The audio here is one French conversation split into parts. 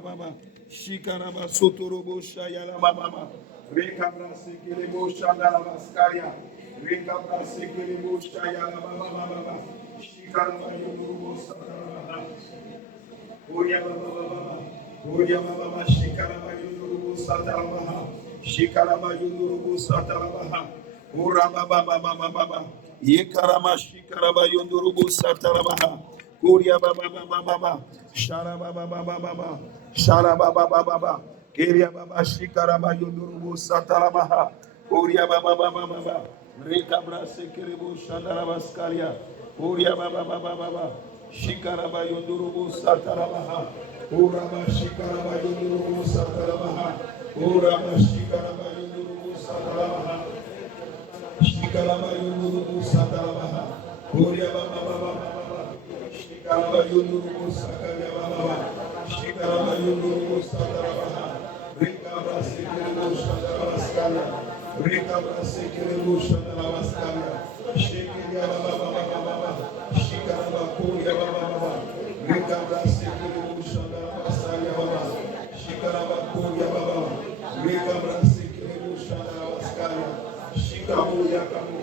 baba. Shikaraba sotorobo shayala baba. Rekabra sekelebo shandala baskaria. Rekabra sekelebo shayala baba. Shikaraba yorubo sataraba. Oya baba. Oya baba shikaraba yorubo sataraba. Shikaraba yorubo sataraba. Ora baba. Yekarama shikaraba yorubo sataraba. Koria baba. Sharaba baba. Sharaba baba. Keria baba shikaraba yorubo sataraba. Koria baba. Rekabra sekelebo shandala baskaria. Koria baba. Shikaraba yondurubu satarabaha. Uraba shikaraba yondurubu satarabaha. Uraba shikaraba yondurubu satarabaha. Shikaraba yondurubu satarabaha. Uria baba. Shikaraba yondurubu sakaria baba. Shikaraba yondurubu satarabaha. Rekabra sekelebo shatarabaskaria. Rekabra sekelebo shatarabaskaria. Shikiria baba. Shikaraba kuria baba. Rekabra sekelebo shatarabaskaria baba. Shikaraba kuria baba. Rekabra sekelebo shatarabaskaria. Shikabu yakabu.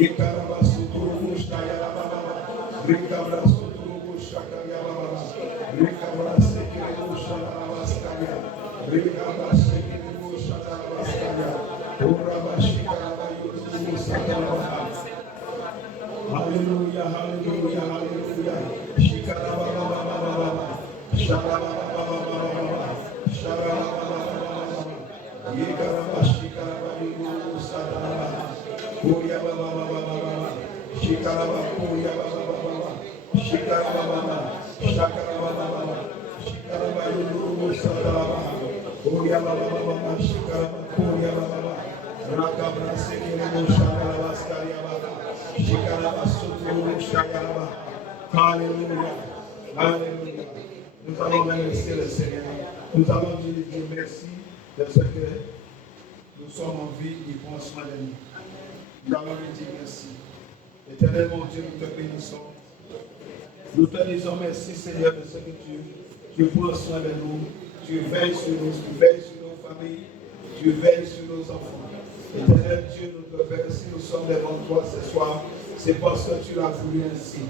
Yekaraba suturubu shayara baba. Rekabra suturubu shakaria baba. Rekabra sekelebo shatarabaskaria. Rekabra sekelebo shatarabaskaria. Uraba shikaraba yurubu satarabaha. Hallelujah. Shikaraba baba. Sharaba baba. Yekaraba shikaraba yurubu satarabaha. Kuria baba. Shikaraba kuria baba. Shikaraba baba. Shakaraba baba. Shikaraba yurubu satarabaha. Kuria baba. Shikaraba kuria baba. Rakabra sekelebo shatarabaskaria baba. Shikaraba suturubu shayaraba. Alléluia. Nous allons remercier le Seigneur. Nous allons dire Dieu merci de ce que nous sommes en vie, il prend soin de nous. Nous allons lui dire merci. Éternel mon Dieu, nous te bénissons. Nous te disons merci Seigneur de ce que tu prends soin de nous. Tu veilles sur nous, tu veilles sur nos familles, tu veilles sur nos enfants. Éternel Dieu, nous te remercions, nous sommes devant toi ce soir. C'est parce que tu l'as voulu ainsi.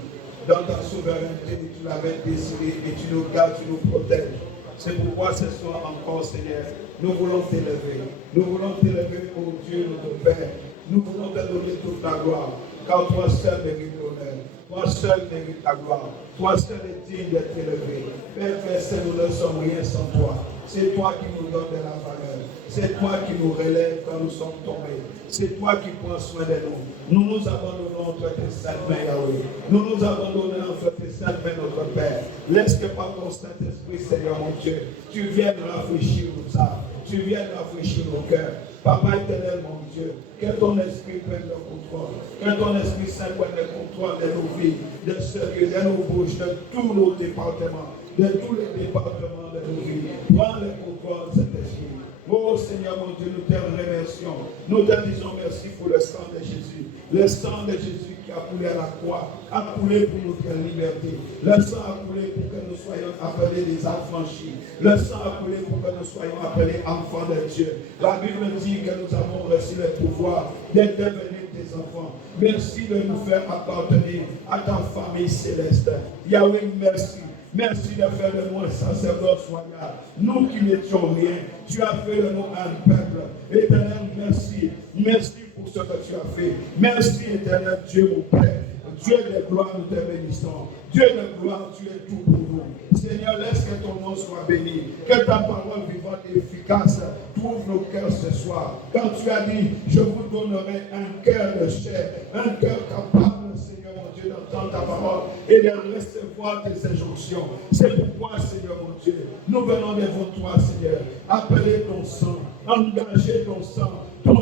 Dans ta souveraineté, tu l'avais décidé et tu nous gardes, tu nous protèges. C'est pourquoi ce soir encore, Seigneur, nous voulons t'élever. Nous voulons t'élever, ô Dieu, notre Père. Nous voulons te donner toute la gloire. Car toi seul mérites l'honneur. Toi seul mérites la gloire. Toi seul est digne d'être élevé. Père, nous ne sommes rien sans toi. C'est toi qui nous donnes de la valeur. C'est toi qui nous relèves quand nous sommes tombés. C'est toi qui prends soin de nous. Nous nous abandonnons entre tes saintes mains, Yahweh. Nous nous abandonnons entre tes saintes mains, notre Père. Laisse que par ton Saint-Esprit, Seigneur mon Dieu, tu viennes rafraîchir nos âmes. Tu viennes rafraîchir nos cœurs. Papa éternel, mon Dieu, que ton esprit prenne le contrôle. Que ton esprit Saint prenne le contrôle de nos vies, de ce lieu, de nos bouches, de tous nos départements, de tous les départements de nos vies. Prends le contrôle, cet esprit. Oh Seigneur mon Dieu, nous te remercions. Nous te disons merci pour le sang de Jésus. Le sang de Jésus qui a coulé à la croix, a coulé pour notre liberté. Le sang a coulé pour que nous soyons appelés des affranchis. Le sang a coulé pour que nous soyons appelés enfants de Dieu. La Bible dit que nous avons reçu le pouvoir d'être devenus des enfants. Merci de nous faire appartenir à ta famille céleste. Yahweh, merci. Merci de faire de nous un sacerdoce royal. Nous qui n'étions rien, tu as fait de nous un peuple. Éternel, merci. Merci pour ce que tu as fait. Merci, éternel Dieu, mon Père. Dieu de gloire, nous te bénissons. Dieu de gloire, tu es tout pour nous. Seigneur, laisse que ton nom soit béni. Que ta parole vivante et efficace trouve nos cœurs ce soir. Quand tu as dit, je vous donnerai un cœur de chair, un cœur capable, Seigneur mon Dieu, d'entendre ta parole et de recevoir tes injonctions. C'est pourquoi, Seigneur mon Dieu, nous venons devant toi, Seigneur, appeler ton sang, engager ton sang dans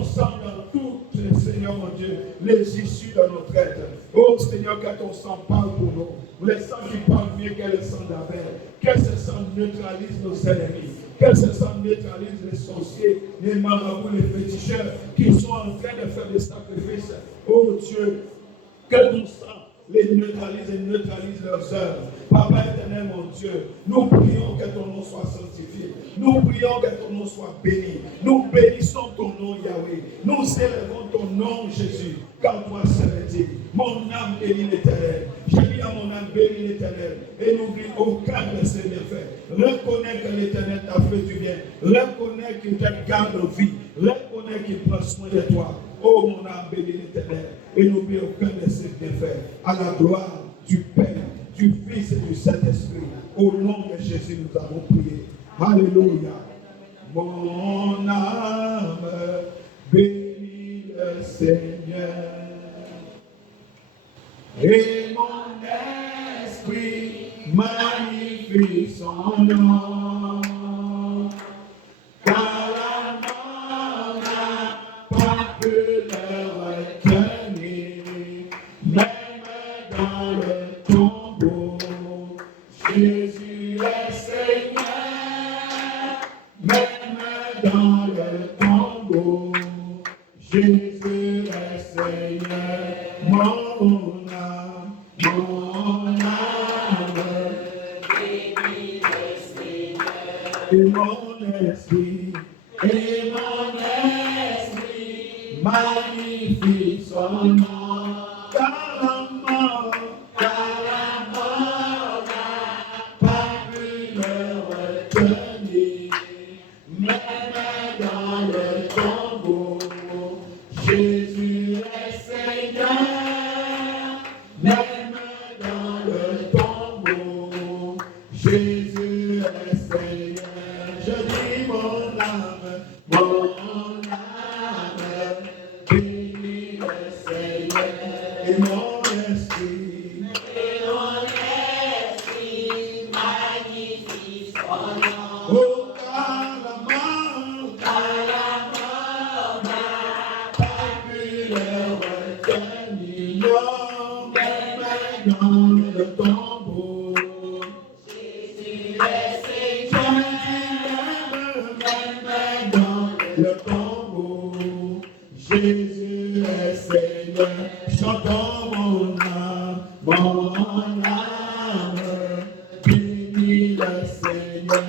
toutes, Seigneur mon Dieu, les issues de notre être. Oh Seigneur, que ton sang parle pour nous. Le sang qui parle mieux que le sang d'Abel. Que ce sang neutralise nos ennemis. Que ce sang neutralise les sorciers, les marabouts, les féticheurs qui sont en train de faire des sacrifices. Oh Dieu, que ton sang les neutralise et neutralise leurs œuvres. Papa éternel, mon Dieu, nous prions que ton nom soit sanctifié. Nous prions que ton nom soit béni. Nous bénissons ton nom, Yahweh. Nous élevons ton nom, Jésus. Car toi seul est digne. Mon âme bénit l'Éternel. J'ai dit à mon âme bénit l'Éternel. Et n'oublie aucun de ses bienfaits. Reconnais que l'Éternel t'a fait du bien. Reconnais qu'il te garde en vie. Reconnais qu'il prend soin de toi. Oh mon âme bénit l'Éternel. Et n'oublie aucun de ses bienfaits. À la gloire du Père, du Fils et du Saint-Esprit. Au nom de Jésus, nous avons prié. Alléluia. Mon âme bénit le Seigneur. Et mon esprit magnifie son nom. Car la mort n'a pas pu le retenir. Même dans le tombeau, Jésus est Seigneur. Même dans le tombeau, Jésus est Seigneur. Mon âme bénit le Seigneur. Et mon esprit magnifie son nom. Car la mort n'a pas pu le retenir. Même dans le tombeau, Jésus est Seigneur. Même dans le tombeau, Jésus est Seigneur. Je dis mon âme bénit le Seigneur. Et mon esprit magnifie son nom. Oh, car la mort n'a pas pu le retenir. Non, même dans le tombeau, Jésus est Seigneur. Même dans le tombeau, Jésus est Seigneur. Chantons mon âme bénit le Seigneur.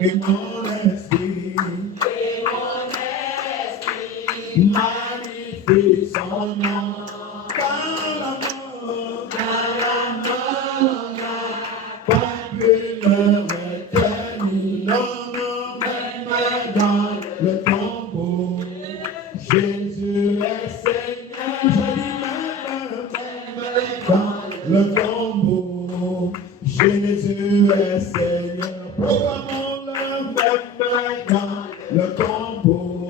Et mon esprit magnifie son nom. Car la mort n'a pas pu le retenir. Non, non, même dans le tombeau, Jésus est Seigneur. Je dis même dans le tombeau, Jésus est Seigneur. Proclamons-le même dans le tombeau,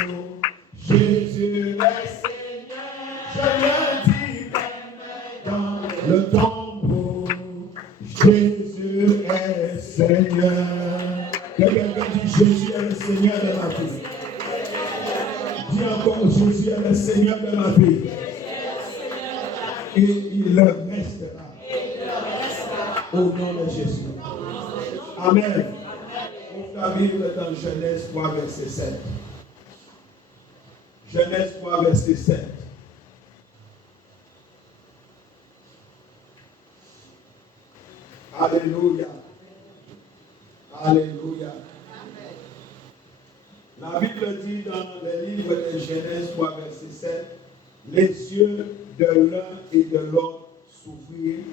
Jésus est Seigneur. Je le dis même dans le tombeau, Jésus est Seigneur. Quelqu'un dit Jésus est le Seigneur de ma vie. Dis encore Jésus est le Seigneur de ma vie. Et il le restera. Au nom de Jésus. Amen. Ouvre ta Bible dans Genèse 3, verset 7. Genèse 3, verset 7. Alléluia. Alléluia. La Bible dit dans le livre de Genèse 3, verset 7, les yeux de l'un et de l'autre s'ouvrirent,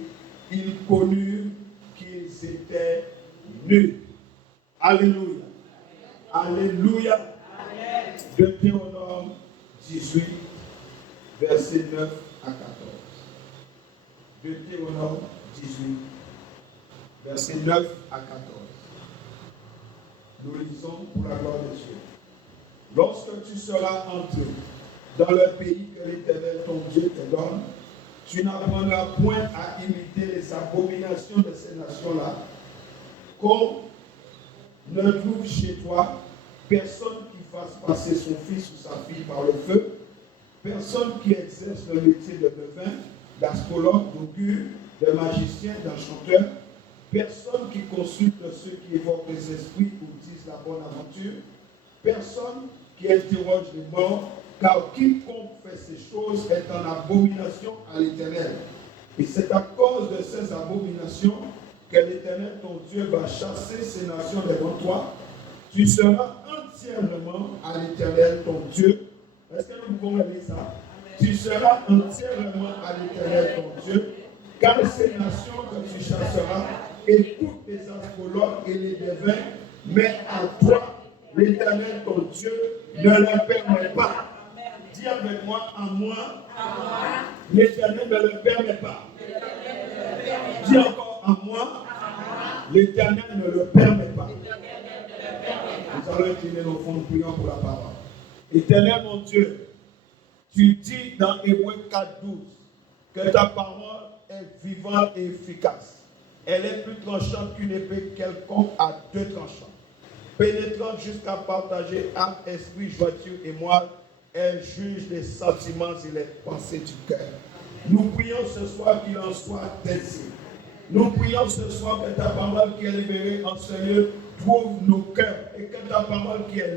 ils connurent qu'ils étaient nus. Alléluia. Alléluia. Deutéronome 18, verset 9 à 14. Deutéronome 18, verset 9 à 14. Nous lisons pour la gloire de Dieu. Lorsque tu seras entré dans le pays que l'Éternel ton Dieu te donne, tu n'apprendras point à imiter les abominations de ces nations-là, qu'on ne trouve chez toi personne qui fasse passer son fils ou sa fille par le feu, personne qui exerce le métier de devin, d'astrologue, d'augure, de magicien, d'enchanteur, personne qui consulte ceux qui évoquent les esprits ou disent la bonne aventure, personne qui interroge les morts, car quiconque fait ces choses est en abomination à l'Éternel. Et c'est à cause de ces abominations que l'Éternel, ton Dieu, va chasser ces nations devant toi. Tu seras entièrement à l'Éternel, ton Dieu. Est-ce que nous pouvons lire ça? Tu seras entièrement à l'Éternel, ton Dieu, car ces nations que tu chasseras écoutent les astrologues et les devins, mais à toi, l'Éternel, ton Dieu, ne le permet pas. Dis avec moi, à moi, l'Éternel ne le permet pas. Dis encore, à moi, l'Éternel ne le permet pas. Nous allons incliner nos fonds de prière pour la parole. Éternel, mon Dieu, tu dis dans Hébreux 4:12 que ta parole est vivante et efficace. Elle est plus tranchante qu'une épée quelconque à deux tranchants, pénétrante jusqu'à partager âme, esprit, jointure et moelle. Elle juge les sentiments et les pensées du cœur. Nous prions ce soir qu'il en soit ainsi. Nous prions ce soir que ta parole qui est libérée en ce lieu trouve nos cœurs et que ta parole qui est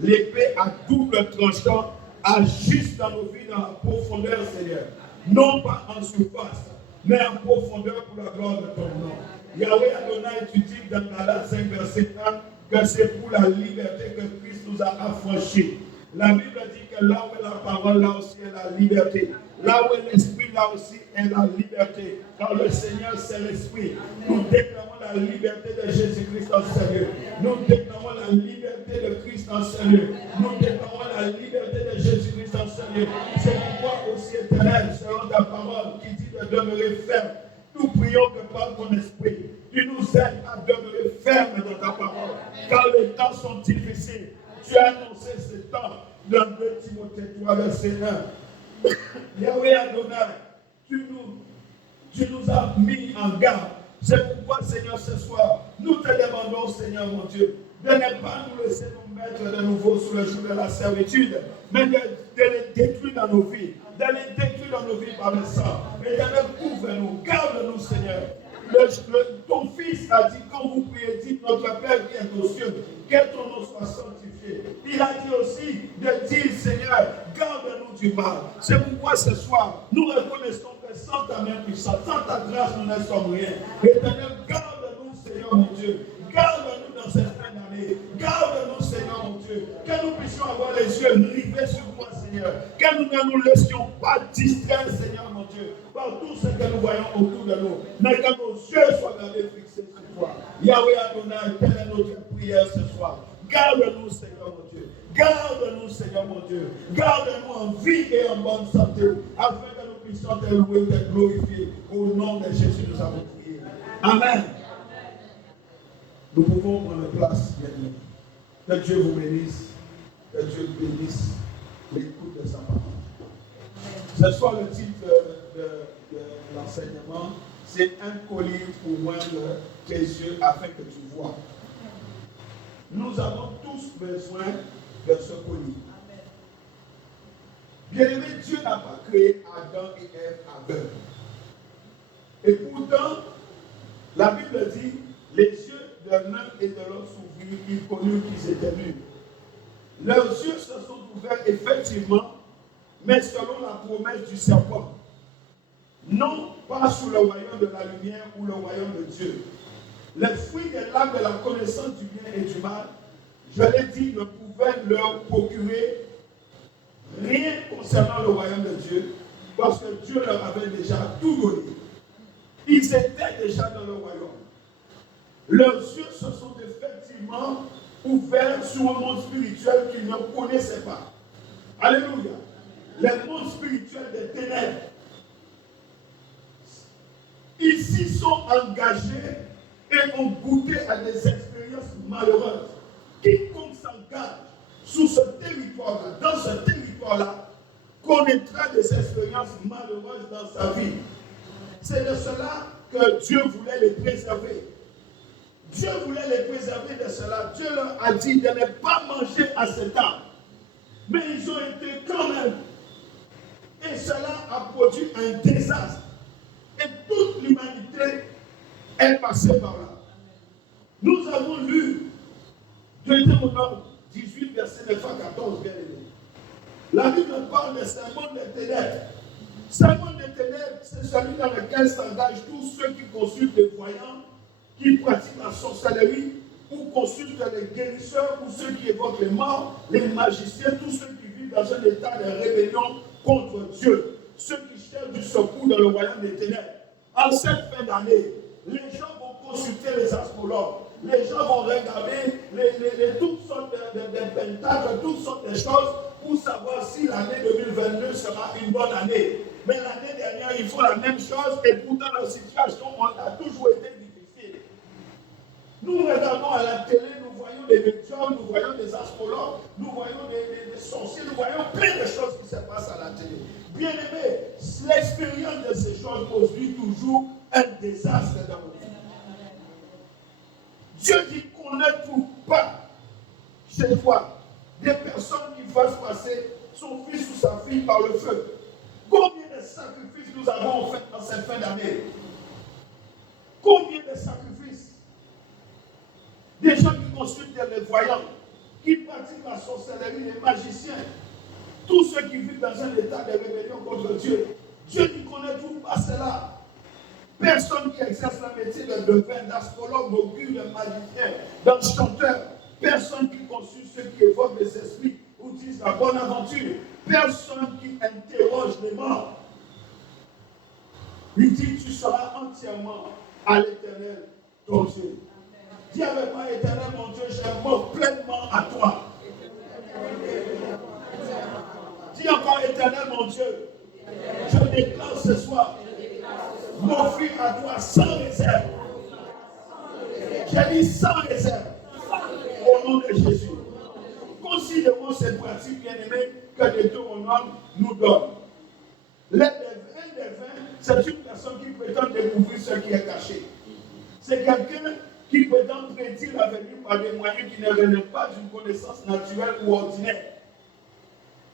l'épée à double tranchant, agisse dans nos vies, dans la profondeur, Seigneur. Non pas en surface, mais en profondeur pour la gloire de ton nom. Yahweh Adonai, tu dis dans Galates 5, verset 1, que c'est pour la liberté que Christ nous a affranchis. La Bible dit que là où est la parole, là aussi est la liberté. Là où est l'esprit, là aussi est la liberté. Car le Seigneur, c'est l'esprit. Nous déclarons la liberté de Jésus-Christ en ce lieu. Nous déclarons la liberté de Christ en ce lieu. Nous déclarons la liberté de Jésus-Christ en ce lieu. C'est pourquoi aussi éternel, selon ta parole qui dit de demeurer ferme. Nous prions que par ton esprit, tu nous aides à demeurer ferme dans ta parole. Car les temps sont difficiles. Tu as annoncé ces temps dans 2 Timothée 3, verset 1. Yahweh Adonai, tu nous as mis en garde. C'est pourquoi, Seigneur, ce soir, nous te demandons, Seigneur mon Dieu, de ne pas nous laisser nous mettre de nouveau sous le joug de la servitude, mais de les détruire dans nos vies, de les détruire dans nos vies par le sang. Éternel, couvre-nous, garde-nous, Seigneur. Ton Fils a dit, quand vous priez, dites notre Père qui est aux cieux, que ton nom soit sanctifié. Il a dit aussi de dire, Seigneur, garde-nous du mal. C'est pourquoi ce soir, nous reconnaissons que sans ta main puissante, sans ta grâce, nous ne sommes rien. Éternel, garde-nous, Seigneur mon Dieu. Garde-nous dans cette fin d'année. Garde-nous, Seigneur mon Dieu. Que nous puissions avoir les yeux rivés sur toi, Seigneur. Que nous ne nous laissions pas distraire, Seigneur mon Dieu, par tout ce que nous voyons autour de nous. Mais que nos yeux soient gardés fixés sur toi. Yahweh Adonai, telle est notre prière ce soir. Garde-nous, Seigneur mon Dieu. Garde-nous, Seigneur mon Dieu. Garde-nous en vie et en bonne santé, afin que nous puissions te louer, te glorifier. Au nom de Jésus, nous avons prié. Amen. Nous pouvons prendre place maintenant. Que Dieu vous bénisse. Que Dieu bénisse l'écoute de sa parole. Ce soir, le titre de l'enseignement, c'est un collier pour moindre tes yeux afin que tu vois. Nous avons tous besoin de ce collier. Bien-aimé, Dieu n'a pas créé Adam et Ève aveugles. Et pourtant, la Bible dit, les yeux de l'un et de l'autre s'ouvrirent, ils connurent qu'ils étaient nus. Leurs yeux se sont ouverts effectivement, mais selon la promesse du serpent. Non pas sous le royaume de la lumière ou le royaume de Dieu. Les fruits des larmes de la connaissance du bien et du mal, je l'ai dit, ne pouvaient leur procurer rien concernant le royaume de Dieu, parce que Dieu leur avait déjà tout donné. Ils étaient déjà dans le royaume. Leurs yeux se sont effectivement ouverts sur un monde spirituel qu'ils ne connaissaient pas. Alléluia. Les mondes spirituels des ténèbres. Ils s'y sont engagés et ont goûté à des expériences malheureuses. Quiconque s'engage sur ce territoire-là, dans ce territoire-là, connaîtra des expériences malheureuses dans sa vie. C'est de cela que Dieu voulait les préserver. Dieu voulait les préserver de cela. Dieu leur a dit de ne pas manger à cet arbre. Mais ils ont été quand même. Et cela a produit un désastre. Et toute l'humanité est passée par là. Nous avons lu Deutéronome 18, verset 9 à 14, bien aimé. La Bible parle de ce monde des ténèbres. Ce monde des ténèbres, c'est celui dans lequel s'engagent tous ceux qui consultent les voyants, qui pratiquent la sorcellerie, ou consultent les guérisseurs, ou ceux qui évoquent les morts, les magiciens, tous ceux qui vivent dans un état de rébellion contre Dieu, ceux qui cherchent du secours dans le royaume des ténèbres. En cette fin d'année, les gens vont consulter les astrologues, les gens vont regarder toutes sortes de pentacles, toutes sortes de choses pour savoir si l'année 2022 sera une bonne année. Mais l'année dernière, ils font la même chose et pourtant la situation a toujours été difficile. Nous regardons à la télé, nous voyons des médiums, nous voyons des astrologues, nous voyons des sorciers, nous voyons plein de choses qui se passent à la télé. Bien aimé, l'expérience de ces choses produit toujours un désastre dans notre vie. Dieu dit qu'on ne trouve pas chez toi des personnes qui fassent passer son fils ou sa fille par le feu. Combien de sacrifices nous avons fait dans cette fin d'année? Combien de sacrifices? Des gens qui consultent les voyants, qui pratiquent la sorcellerie, les magiciens, tous ceux qui vivent dans un état de rébellion contre Dieu. Dieu dit qu'on ne trouve pas cela. Personne qui exerce le métier de devin, d'astrologue, d'augure, de magicien, d'enchanteur. Personne qui consulte ceux qui évoquent les esprits ou disent la bonne aventure. Personne qui interroge les morts. Il dit, tu seras entièrement à l'Éternel, ton Dieu. Dis avec moi, Éternel, mon Dieu, je m'offre pleinement à toi. Dis encore, Éternel, mon Dieu, je déclare ce soir m'offrir à toi sans réserve. J'ai dit sans réserve. Au nom de Jésus. Considérons ces pratiques bien-aimées que les Deutéronomes nous donnent. Un des 20, c'est une personne qui prétend découvrir ce qui est caché. C'est quelqu'un qui prétend prédire l'avenir par des moyens qui ne relèvent pas d'une connaissance naturelle ou ordinaire.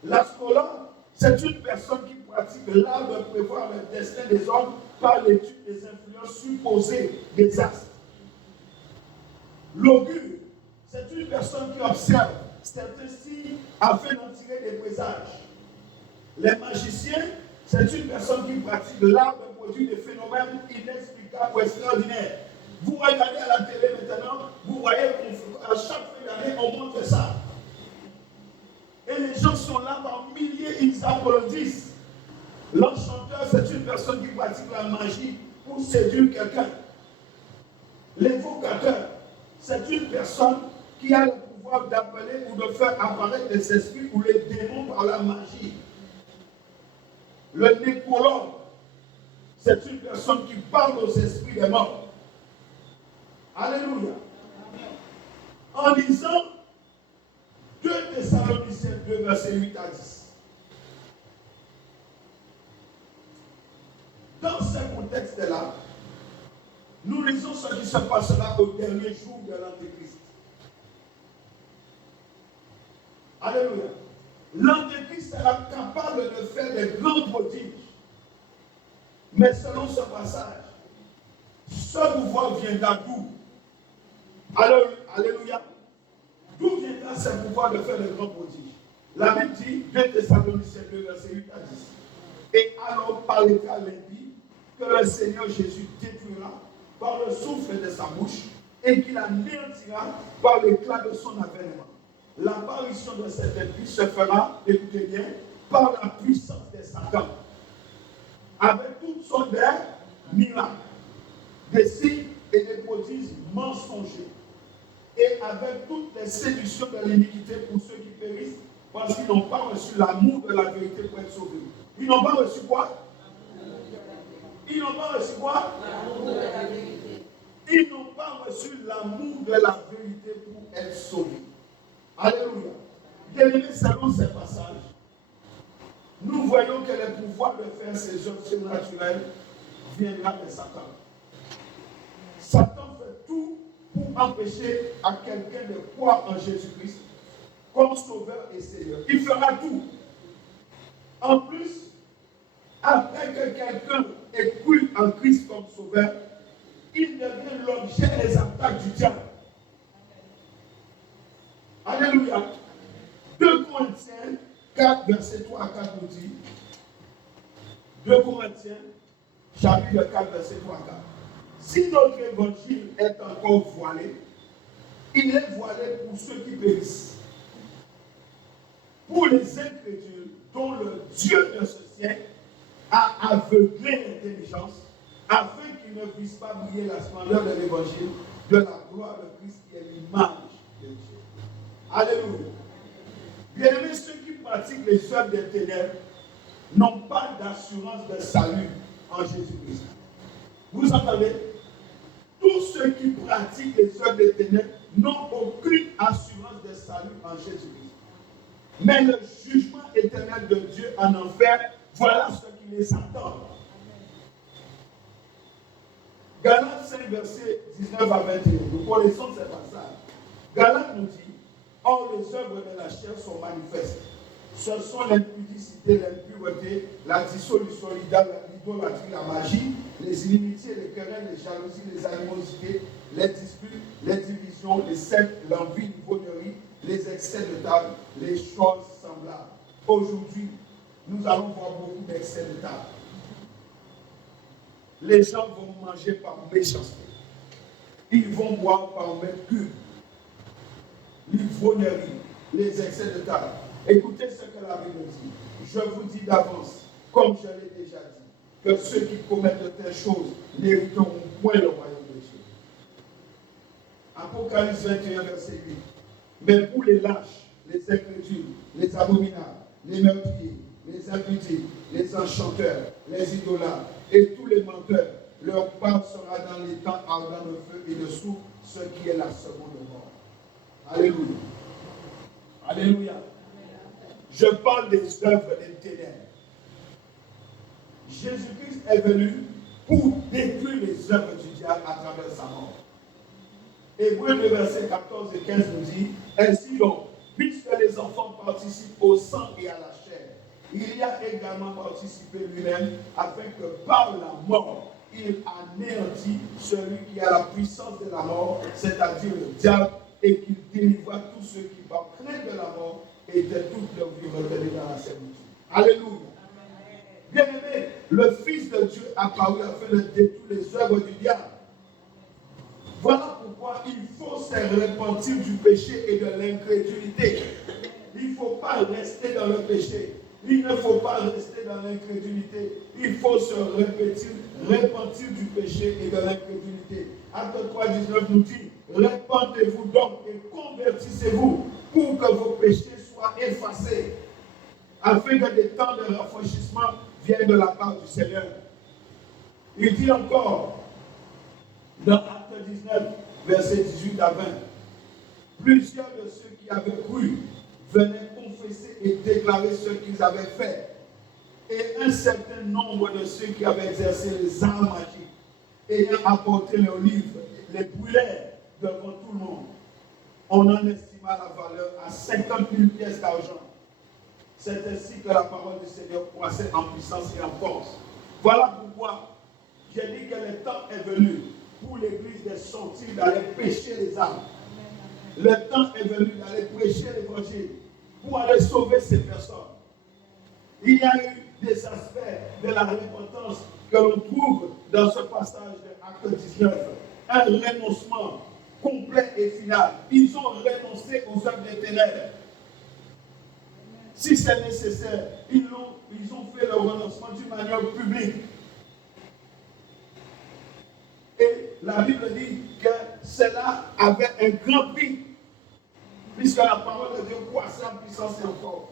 L'astrologue, c'est une personne qui pratique l'art de prévoir le destin des hommes par l'étude des influences supposées des astres. L'augure, c'est une personne qui observe certains signes afin d'en tirer des présages. Les magiciens, c'est une personne qui pratique l'art de produire des phénomènes inexplicables ou extraordinaires. Vous regardez à la télé maintenant, vous voyez à chaque fin d'année, on montre ça. Et les gens sont là par milliers, ils applaudissent. L'enchanteur, c'est une personne qui pratique la magie pour séduire quelqu'un. L'évocateur, c'est une personne qui a le pouvoir d'appeler ou de faire apparaître les esprits ou les démons par la magie. Le nécrologue, c'est une personne qui parle aux esprits des morts. Alléluia. En lisant 2 Thessaloniciens 2, verset 8 à 10. Dans ce contexte-là, nous lisons ce qui se passera au dernier jour de l'Antéchrist. Alléluia. L'Antéchrist sera capable de faire des grands prodiges. Mais selon ce passage, ce pouvoir viendra d'où? Alléluia. D'où viendra ce pouvoir de faire des grands prodiges? La Bible dit, 2 Thessaloniciens 2, verset 8 à 10. Et alors paraîtra l'impie que le Seigneur Jésus détruira par le souffle de sa bouche et qu'il anéantira par l'éclat de son avènement. L'apparition de cet impie se fera, écoutez bien, par la puissance des Satans, avec toutes sortes de miracles, des signes et des prodiges mensongers, et avec toutes les séductions de l'iniquité pour ceux qui périssent, parce qu'ils n'ont pas reçu l'amour de la vérité pour être sauvés. Ils n'ont pas reçu quoi? Ils n'ont pas reçu quoi? L'amour de la vérité. Ils n'ont pas reçu l'amour de la vérité pour être sauvés. Alléluia. Bien-aimés, selon ces passages, nous voyons que le pouvoir de faire ces œuvres surnaturelles viendra de Satan. Satan fait tout pour empêcher à quelqu'un de croire en Jésus-Christ comme sauveur et Seigneur. Il fera tout. En plus, après que quelqu'un ait cru en Christ comme sauveur, il devient l'objet des attaques du diable. Alléluia. 2 Corinthiens 4, verset 3 à 4 nous dit, 2 Corinthiens, chapitre 4, verset 3 à 4. Si notre évangile est encore voilé, il est voilé pour ceux qui périssent, pour les incrédules dont le Dieu de ce siècle a aveuglé l'intelligence, afin qu'ils ne puissent pas briller la splendeur de l'évangile de la gloire de Christ qui est l'image de Dieu. Alléluia. Bien-aimés, ceux qui pratiquent les œuvres des ténèbres n'ont pas d'assurance de salut en Jésus-Christ. Vous entendez? Tous ceux qui pratiquent les œuvres des ténèbres n'ont aucune assurance de salut en Jésus-Christ. Mais le jugement éternel de Dieu en enfer, voilà ce qui les attend. Galates 5, verset 19 à 21. Nous connaissons ces passages. Galates nous dit, or les œuvres de la chair sont manifestes. Ce sont l'impudicité, l'impureté, la dissolution, l'idolâtrie, la magie, les inimitiés, les querelles, les jalousies, les animosités, les disputes, les divisions, les sectes, l'envie, l'ivrognerie, les excès de table, les choses semblables. Aujourd'hui, nous allons voir beaucoup d'excès de table. Les gens vont manger par méchanceté. Ils vont boire par mètre-cube. L'ivrognerie, les excès de table. Écoutez ce que la Bible dit. Je vous dis d'avance, comme je l'ai déjà dit, que ceux qui commettent de telles choses n'hériteront point le royaume de Dieu. Apocalypse 21, verset 8. Mais pour les lâches, les incrédules, les abominables, les meurtriers, les impudiques, les enchanteurs, les idolâtres et tous les menteurs, leur part sera dans les temps ardents de feu et de soufre, ce qui est la seconde mort. Alléluia. Alléluia. Je parle des œuvres des ténèbres. Jésus-Christ est venu pour détruire les œuvres du diable à travers sa mort. Hébreux 2, versets 14 et 15 nous dit, ainsi donc, puisque les enfants participent au sang et à la chair, il y a également participé lui-même, afin que par la mort, il anéantit celui qui a la puissance de la mort, c'est-à-dire le diable, et qu'il délivra tous ceux qui, par crainte de la mort, étaient toute leur vie retenus dans la servitude. Alléluia. Bien-aimé, le Fils de Dieu apparut afin de détruire les œuvres du diable. Voilà pourquoi il faut se repentir du péché et de l'incrédulité. Il ne faut pas rester dans le péché. Il ne faut pas rester dans l'incrédulité. Il faut se repentir du péché et de l'incrédulité. Acte 3, 19 nous dit, repentez-vous donc et convertissez-vous pour que vos péchés soient effacés, afin que des temps de rafraîchissement viennent de la part du Seigneur. Il dit encore, dans Acte 19, versets 18 à 20, plusieurs de ceux qui avaient cru venaient confesser et déclarer ce qu'ils avaient fait. Et un certain nombre de ceux qui avaient exercé les arts magiques, ayant apporté leurs livres, les brûlèrent devant tout le monde. On en estima la valeur à 50 000 pièces d'argent. C'est ainsi que la parole du Seigneur croissait en puissance et en force. Voilà pourquoi j'ai dit que le temps est venu pour l'Église de sortir, d'aller prêcher les âmes. Le temps est venu d'aller prêcher l'Évangile pour aller sauver ces personnes. Il y a eu des aspects de la repentance que l'on trouve dans ce passage de Acte 19. Un renoncement complet et final. Ils ont renoncé aux œuvres des ténèbres. Si c'est nécessaire, ils ont fait le renoncement d'une manière publique. Et la Bible dit que cela avait un grand prix, puisque la parole de Dieu croissait en puissance et en force.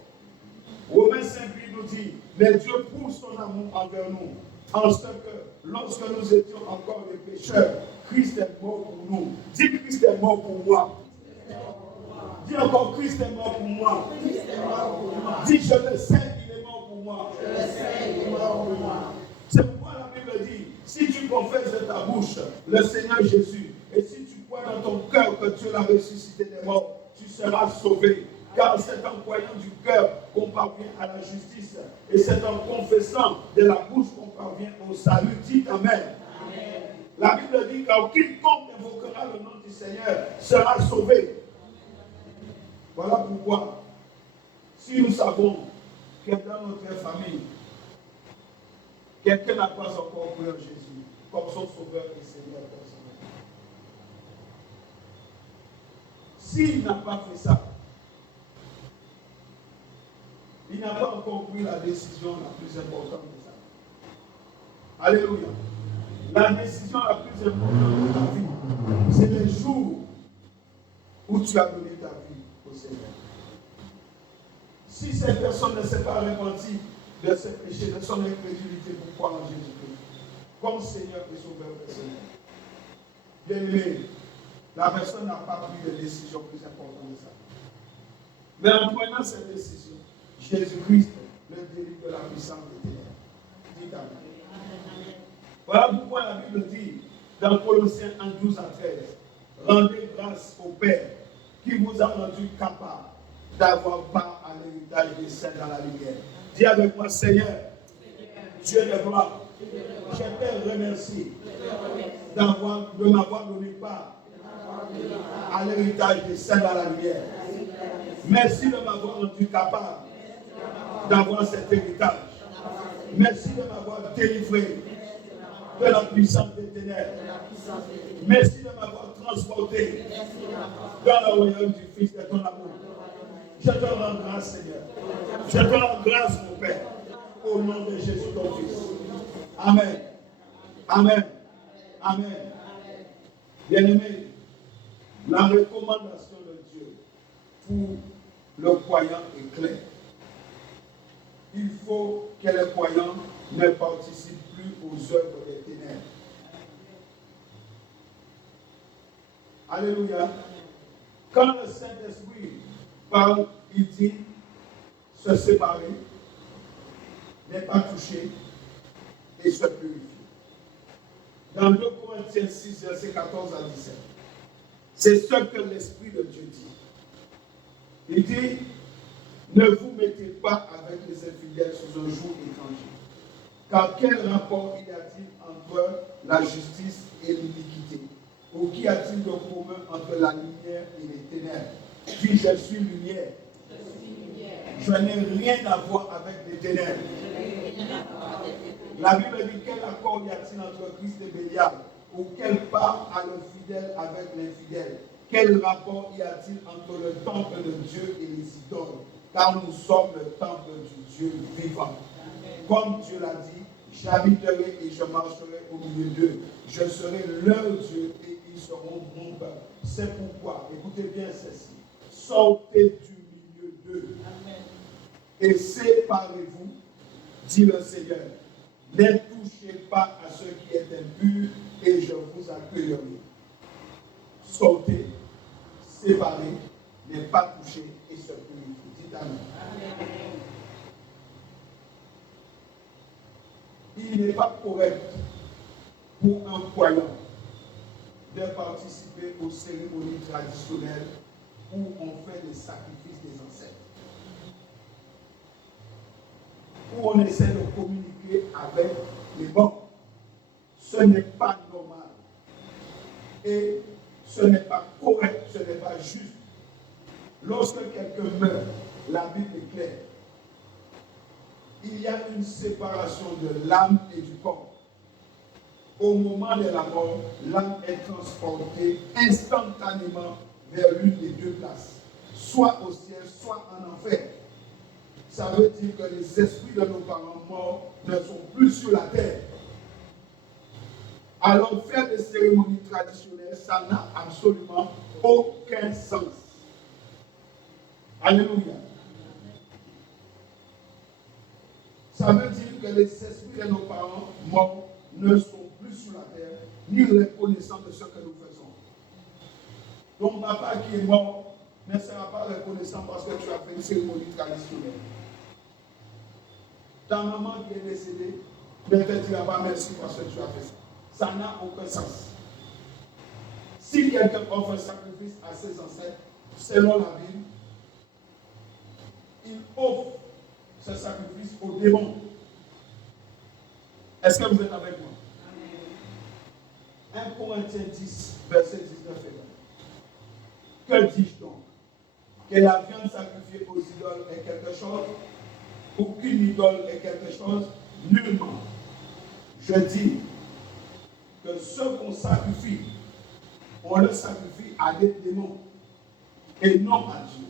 Romains 5 nous dit, mais Dieu prouve son amour envers nous, en ce que lorsque nous étions encore des pécheurs, Christ est mort pour nous. Dis Christ est mort pour moi. Dis encore Christ est mort pour moi. Dis je le sais, il est mort pour moi. C'est pourquoi la Bible dit, si tu confesses de ta bouche le Seigneur Jésus, et si tu crois dans ton cœur que Dieu l'a ressuscité des morts, tu seras sauvé. Car c'est en croyant du cœur qu'on parvient à la justice, et c'est en confessant de la bouche qu'on parvient au salut. Dites Amen. Amen. La Bible dit qu'à quiconque invoquera le nom du Seigneur sera sauvé. Voilà pourquoi, si nous savons que dans notre famille, Quelqu'un n'a pas encore cru en Jésus comme son sauveur et Seigneur personnel. S'il n'a pas fait ça, il n'a pas encore pris la décision la plus importante de sa vie. Alléluia. La décision la plus importante de ta vie, c'est le jour où tu as donné ta vie au Seigneur. Si cette personne ne s'est pas repentie de ses péchés, de son incrédulité pour croire en Jésus-Christ, comme Seigneur et Sauveur personnel, bien aimé, la personne n'a pas pris de décision plus importante que ça. Mais en prenant cette décision, Jésus-Christ le délivre de la puissance des ténèbres. Dites Amen. Voilà pourquoi la Bible dit dans Colossiens 1, 12 à 13, rendez grâce au Père qui vous a rendu capable d'avoir part à l'héritage des saints dans la lumière. Dis avec moi, Seigneur, Dieu de gloire, je te remercie de m'avoir donné part à l'héritage des saints dans la lumière. Merci de m'avoir rendu capable d'avoir cet héritage. Merci de m'avoir délivré de la puissance des ténèbres. Merci de m'avoir transporté dans le royaume du Fils de ton amour. Je te rends grâce, Seigneur. Je te rends grâce, mon Père, au nom de Jésus, ton Fils. Amen. Amen. Amen. Bien-aimé, la recommandation de Dieu pour le croyant est claire. Il faut que les croyants ne participent plus aux œuvres des ténèbres. Alléluia. Quand le Saint-Esprit parle, il dit se séparer, ne pas toucher et se purifier. Dans 2 Corinthiens 6, versets 14 à 17, c'est ce que l'Esprit de Dieu dit. Il dit, ne vous mettez pas avec les infidèles sous un joug étranger. Car quel rapport y a-t-il entre la justice et l'iniquité? Ou qu'y a-t-il de commun entre la lumière et les ténèbres? Puis je suis lumière. Je n'ai rien à voir avec les ténèbres. La Bible dit quel accord y a-t-il entre Christ et Bélial? Ou quelle part a le fidèle avec l'infidèle? Quel rapport y a-t-il entre le temple de Dieu et les idoles? Car nous sommes le temple du Dieu vivant. Comme Dieu l'a dit, j'habiterai et je marcherai au milieu d'eux. Je serai leur Dieu et ils seront mon peuple. C'est pourquoi, écoutez bien ceci, sortez du milieu d'eux et séparez-vous, dit le Seigneur. Ne touchez pas à ce qui est impur et je vous accueillerai. Sortez, séparez, ne pas toucher et se purifier. Dites Amen. Il n'est pas correct pour un croyant de participer aux cérémonies traditionnelles où on fait les sacrifices des ancêtres, où on essaie de communiquer avec les morts. Ce n'est pas normal et ce n'est pas correct, ce n'est pas juste. Lorsque quelqu'un meurt, la Bible est claire. Il y a une séparation de l'âme et du corps. Au moment de la mort, l'âme est transportée instantanément vers l'une des deux places, soit au ciel, soit en enfer. Ça veut dire que les esprits de nos parents morts ne sont plus sur la terre. Alors faire des cérémonies traditionnelles, ça n'a absolument aucun sens. Alléluia. Ça veut dire que les esprits de nos parents morts ne sont plus sur la terre, ni reconnaissants de ce que nous faisons. Ton papa qui est mort ne sera pas reconnaissant parce que tu as fait une cérémonie traditionnelle. Ta maman qui est décédée ne te dira pas merci parce que tu as fait ça. Ça n'a aucun sens. Si quelqu'un offre un sacrifice à ses ancêtres, selon la Bible, il offre ce sacrifice au démon. Est-ce que vous êtes avec moi? 1 Corinthiens 10, verset 19 et 20. Que dis-je donc? Que la viande sacrifiée aux idoles est quelque chose? Ou qu'une idole est quelque chose? Nullement. Je dis que ce qu'on sacrifie, on le sacrifie à des démons et non à Dieu.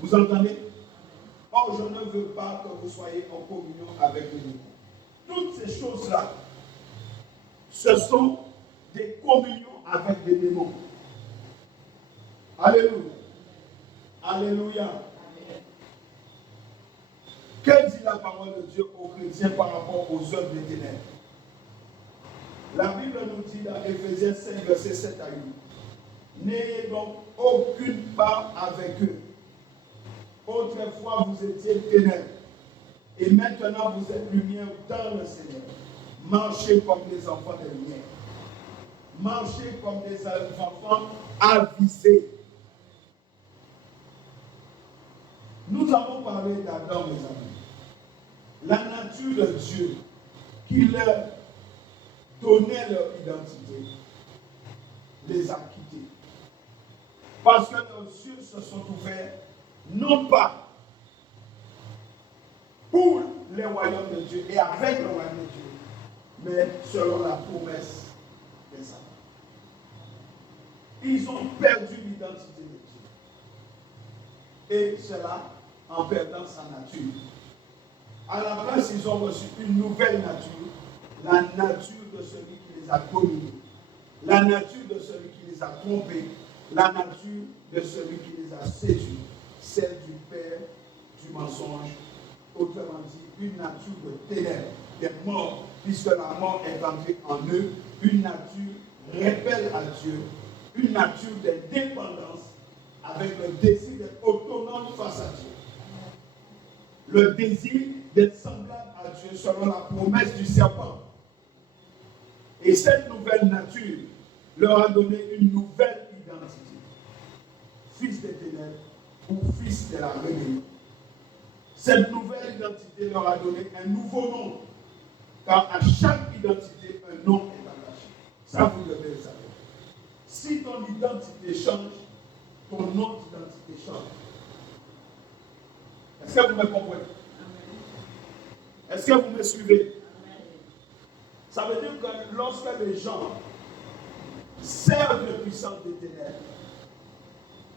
Vous entendez? Or, je ne veux pas que vous soyez en communion avec les démons. Toutes ces choses-là, ce sont des communions avec des démons. Alléluia. Alléluia. Que dit la parole de Dieu aux chrétiens par rapport aux œuvres des ténèbres? La Bible nous dit dans Éphésiens 5, versets 7 à 8. N'ayez donc aucune part avec eux. Autrefois, vous étiez ténèbres. Et maintenant, vous êtes lumière dans le Seigneur. Marchez comme des enfants de lumière. Marchez comme des enfants avisés. Nous avons parlé d'Adam, mes amis. La nature de Dieu qui leur donnait leur identité les a quittés. Parce que nos yeux se sont ouverts, non pas pour les royaumes de Dieu et avec le royaume de Dieu, mais selon la promesse des Satan. Ils ont perdu l'identité de Dieu. Et cela en perdant sa nature. À la place, ils ont reçu une nouvelle nature, la nature de celui qui les a dominés, la nature de celui qui les a trompés, la nature de celui qui les a séduits, celle du père du mensonge, autrement dit, une nature de ténèbres, des morts, puisque la mort est entrée en eux, une nature rebelle à Dieu, une nature d'indépendance avec le désir d'être autonome face à Dieu. Le désir d'être semblable à Dieu selon la promesse du serpent. Et cette nouvelle nature leur a donné une nouvelle identité. Fils des ténèbres ou fils de la rébellion. Cette nouvelle identité leur a donné un nouveau nom. Car à chaque identité, un nom est attaché. Ça, vous devez le savoir. Si ton identité change, ton nom d'identité change. Est-ce que vous me comprenez? Est-ce que vous me suivez? Ça veut dire que lorsque les gens servent le puissant des ténèbres,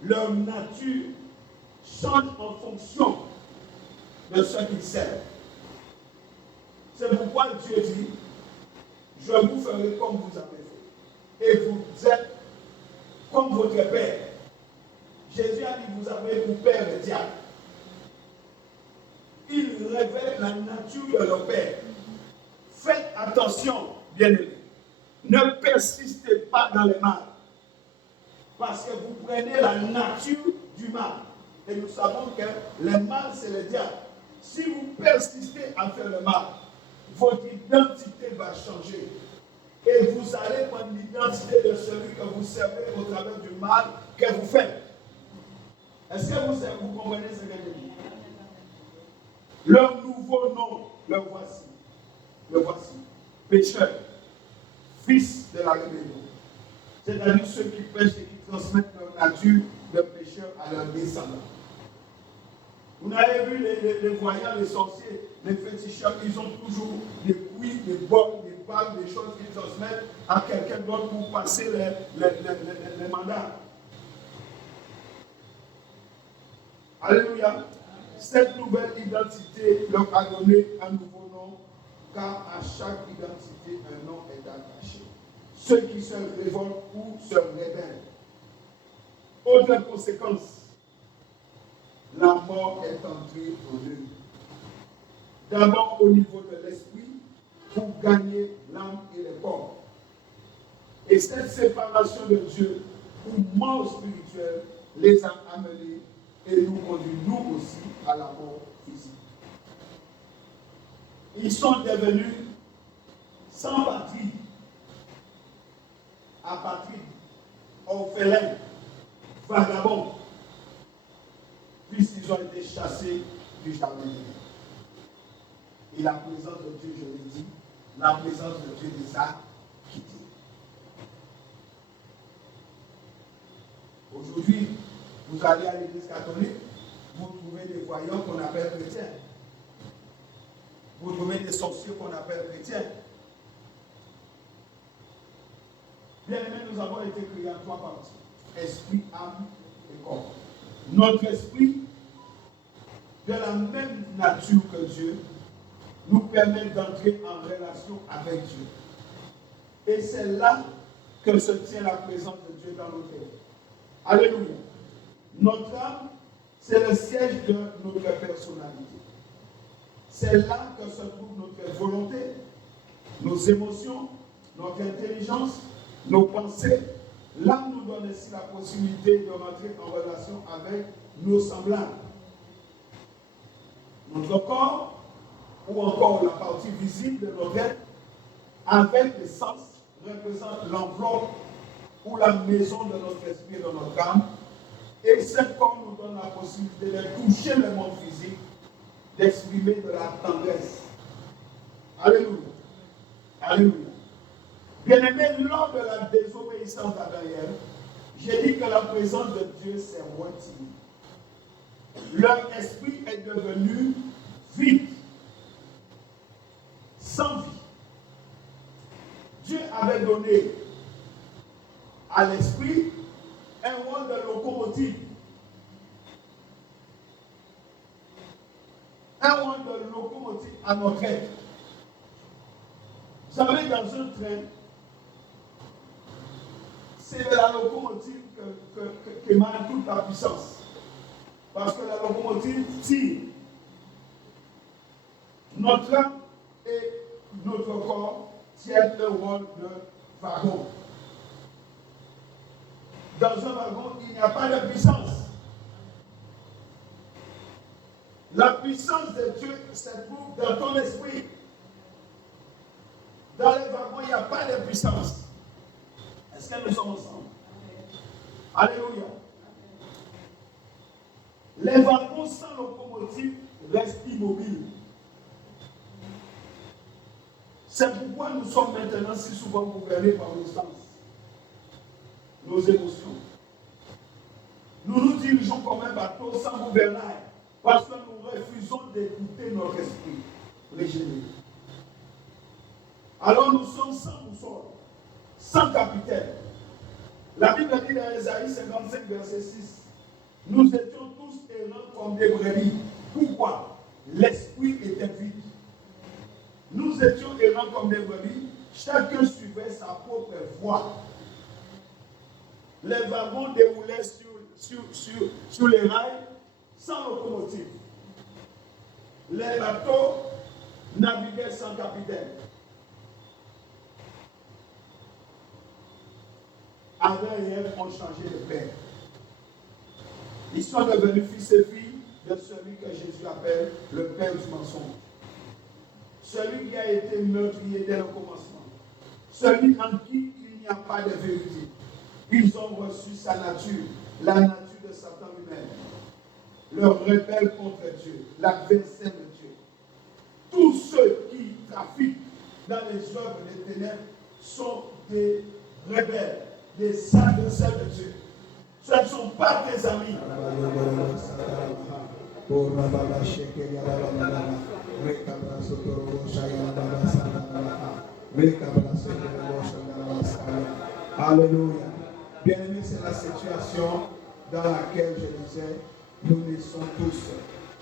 leur nature change en fonction de ce qu'ils servent. C'est pourquoi Dieu dit, je vous ferai comme vous avez fait. Et vous êtes comme votre père. Jésus a dit, vous avez pour père le diable. Il révèle la nature de leur père. Faites attention, bien-aimés. Ne persistez pas dans le mal. Parce que vous prenez la nature du mal. Et nous savons que le mal, c'est le diable. Si vous persistez à faire le mal, votre identité va changer. Et vous allez prendre l'identité de celui que vous servez au travers du mal que vous faites. Est-ce que vous comprenez ce que je dis? Leur nouveau nom, le voici. Le voici. Pécheur, fils de la rébellion. C'est-à-dire ceux qui pêchent et qui transmettent leur nature de pécheur à leurs descendants. Vous avez vu les voyants, les sorciers, les féticheurs, ils ont toujours des couilles, des bols, des bagues, des choses qu'ils transmettent à quelqu'un d'autre pour passer les mandats. Alléluia. Cette nouvelle identité leur a donné un nouveau nom, car à chaque identité, un nom est attaché. Ceux qui se révoltent ou se rebellent. Autre conséquence, la mort est entrée en eux. D'abord au niveau de l'esprit, pour gagner l'âme et le corps. Et cette séparation de Dieu, ou mort spirituelle, les a amenés et nous conduit nous aussi à la mort physique. Ils sont devenus sans patrie, apatrides, orphelins, vagabonds, puisqu'ils ont été chassés du jardin d'Éden. Et la présence de Dieu, je l'ai dit, la présence de Dieu les a quittés. Aujourd'hui, vous allez à l'église catholique, vous trouvez des voyants qu'on appelle chrétiens. Vous trouvez des sorciers qu'on appelle chrétiens. nous avons été créés en 3 parties. Esprit, âme et corps. Notre esprit, de la même nature que Dieu, nous permet d'entrer en relation avec Dieu. Et c'est là que se tient la présence de Dieu dans notre vie. Alléluia. Notre âme, c'est le siège de notre personnalité. C'est là que se trouve notre volonté, nos émotions, notre intelligence, nos pensées. L'âme nous donne ainsi la possibilité de rentrer en relation avec nos semblables. Notre corps, ou encore la partie visible de notre être, avec les sens, représente l'enveloppe ou la maison de notre esprit et de notre âme. Et ce corps nous donne la possibilité de toucher le monde physique, d'exprimer de la tendresse. Alléluia. Alléluia. Bien-aimé, lors de la désobéissance d'Adam et Ève, j'ai dit que la présence de Dieu s'est retirée. Leur esprit est devenu vide, sans vie. Dieu avait donné à l'esprit un rôle de locomotive. Un rôle de locomotive à notre être. Vous savez, dans un train, c'est de la locomotive que émane toute la puissance. Parce que la locomotive tire. Notre âme et notre corps tiennent le rôle de wagon. Dans un wagon, il n'y a pas de puissance. La puissance de Dieu se trouve dans ton esprit. Dans les wagons, il n'y a pas de puissance. Est-ce que nous sommes ensemble? Alléluia. Les wagons sans locomotive restent immobiles. C'est pourquoi nous sommes maintenant si souvent gouvernés par nos sens, nos émotions. Nous nous dirigeons comme un bateau sans gouvernail parce que nous refusons d'écouter notre esprit régénéré. Alors nous sommes sans boussole, sans capitaine. La Bible dit dans Ésaïe 55, verset 6, nous étions tous errants comme des brebis. Pourquoi? L'esprit était vide. Nous étions errants comme des brebis, chacun suivait sa propre voie. Les wagons déroulaient sur les rails sans locomotive. Les bateaux naviguaient sans capitaine. Adam et Ève ont changé de père. Ils sont devenus fils et filles de celui que Jésus appelle le père du mensonge. Celui qui a été meurtrier dès le commencement. Celui en qui il n'y a pas de vérité. Ils ont reçu sa nature, la nature de Satan lui-même. Leur rebelle contre Dieu, l'adversaire de Dieu. Tous ceux qui trafiquent dans les œuvres des ténèbres sont des rebelles, des adversaires de Dieu. Ce ne sont pas tes amis. Alléluia. Bien-aimés, c'est la situation dans laquelle je disais, nous naissons tous.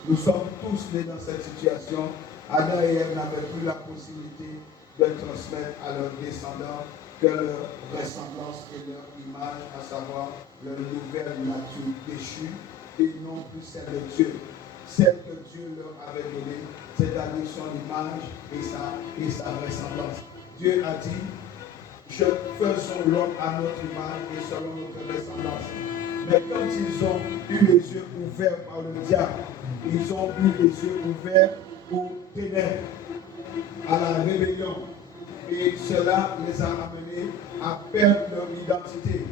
Nous sommes tous nés dans cette situation. Adam et Ève n'avaient plus la possibilité de transmettre à leurs descendants que leur ressemblance et leur image, à savoir leur nouvelle nature déchue, et non plus celle de Dieu. Celle que Dieu leur avait donnée, c'est-à-dire son image et sa ressemblance. Dieu a dit, faisons l'homme à notre image et selon notre ressemblance. Mais quand ils ont eu les yeux ouverts par le diable, ils ont eu les yeux ouverts aux ténèbres, à la rébellion. Et cela les a amenés à perdre leur identité.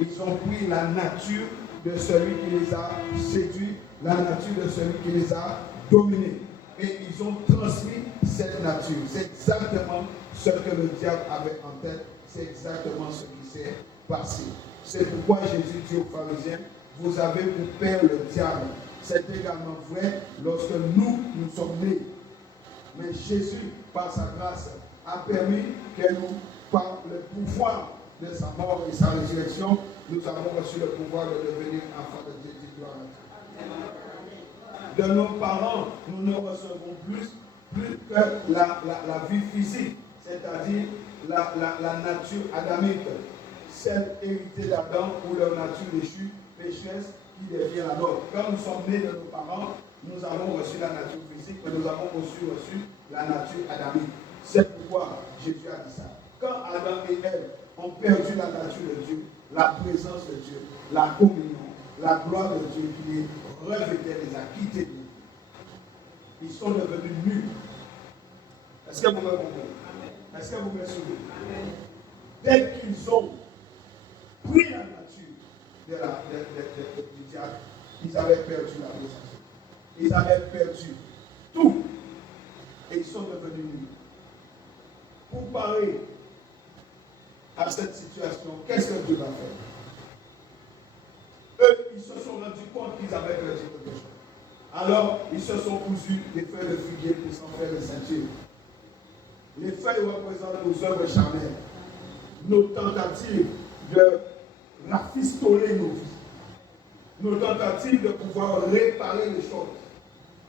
Ils ont pris la nature de celui qui les a séduits, la nature de celui qui les a dominés. Et ils ont transmis cette nature. C'est exactement ce que le diable avait en tête. C'est exactement ce qui s'est passé. C'est pourquoi Jésus dit aux pharisiens, vous avez pour père le diable. C'est également vrai lorsque nous sommes nés. Mais Jésus, par sa grâce, a permis que nous, par le pouvoir de sa mort et sa résurrection, nous avons reçu le pouvoir de devenir enfants de Dieu. Gloire à Dieu. De nos parents, nous ne recevons plus que la vie physique, c'est-à-dire la nature adamique, celle héritée d'Adam ou leur nature déchue, pécheresse, qui devient la nôtre. Quand nous sommes nés de nos parents, nous avons reçu la nature physique, mais nous avons aussi reçu la nature adamique. C'est pourquoi Jésus a dit ça. Quand Adam et Ève ont perdu la nature de Dieu, la présence de Dieu, la communion, la gloire de Dieu qui les revêtait, les a quittés. Ils sont devenus nus. Est-ce que vous me comprenez? Est-ce que vous me suivez? Dès qu'ils ont pris la nature du diable, ils avaient perdu la présence. Ils avaient perdu tout. Et ils sont devenus nus. Pour parer à cette situation, qu'est-ce que Dieu va faire? Eux, ils se sont rendus compte qu'ils avaient perdu quelque chose. Alors, ils se sont cousus des feuilles de figuier pour s'en faire des ceintures. Les feuilles représentent nos œuvres charnelles, nos tentatives de rafistoler nos vies, nos tentatives de pouvoir réparer les choses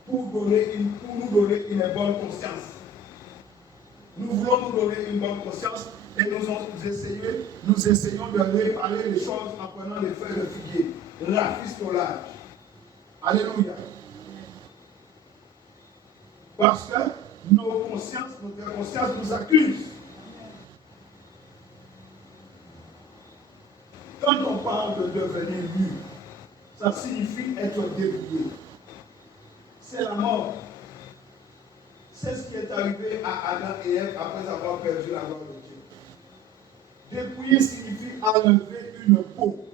pour nous donner une bonne conscience. Nous voulons nous donner une bonne conscience et nous essayons de réparer les choses en prenant les feuilles de figuier. Rafistolage. Alléluia. Parce que notre conscience nous accuse. Quand on parle de devenir nu, ça signifie être dépouillé. C'est la mort. C'est ce qui est arrivé à Adam et Ève après avoir perdu la gloire de Dieu. Dépouiller signifie enlever une peau.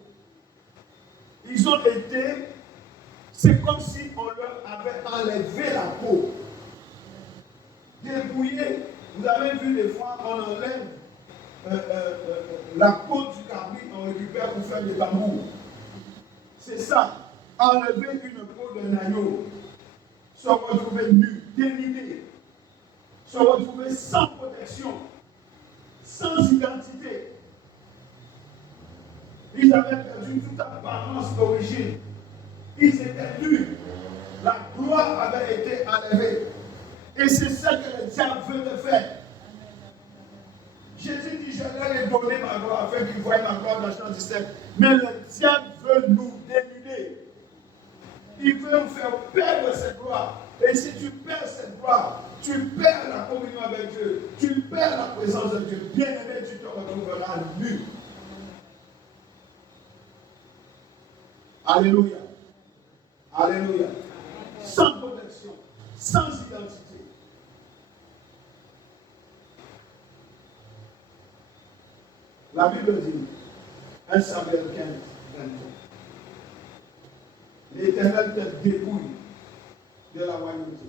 Ils ont été, c'est comme si on leur avait enlevé la peau. Dépouiller, vous avez vu des fois, on enlève la peau du cabri, on récupère pour faire des tambours. C'est ça, enlever une peau de agneau, se retrouver nu, dénudé, se retrouver sans protection, sans identité. Ils avaient perdu toute apparence d'origine. Ils étaient nus. La gloire avait été enlevée. Et c'est ça que le diable veut te faire. Jésus dit, je leur ai donné ma gloire afin qu'ils voient ma gloire dans Jean 17. Mais le diable veut nous dénuder. Il veut nous faire perdre cette gloire. Et si tu perds cette gloire, tu perds la communion avec Dieu, tu perds la présence de Dieu. Bien-aimé, tu te retrouveras nu. Alléluia. Alléluia. Sans protection, sans identité. La Bible dit, 1 Samuel 15, 22. L'Éternel te dépouille de la royauté